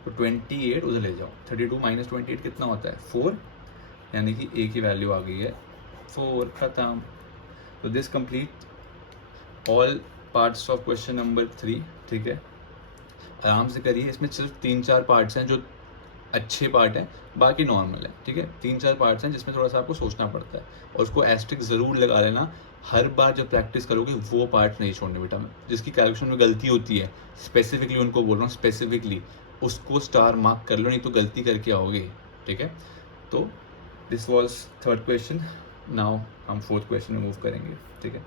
तो 28 उधर ले जाओ, 32 माइनस 28 कितना होता है, 4, यानी कि ए की वैल्यू आ गई है 4, ख़त्म। तो this complete all parts of question number 3, ठीक है। आराम से करिए, इसमें सिर्फ 3-4 पार्ट्स हैं जो अच्छे पार्ट हैं, बाकी नॉर्मल है, ठीक है। 3-4 पार्ट्स हैं जिसमें थोड़ा सा आपको सोचना पड़ता है, और उसको एस्ट्रिक ज़रूर लगा लेना। हर बार जब प्रैक्टिस करोगे वो पार्ट नहीं छोड़ने बेटा, जिसकी कैलकुलेशन में गलती होती है, स्पेसिफिकली उनको बोल रहा हूँ, स्पेसिफिकली उसको स्टार मार्क कर लो, नहीं तो गलती करके आओगे, ठीक है। तो this was third question, now हम फोर्थ क्वेश्चन में मूव करेंगे, ठीक है।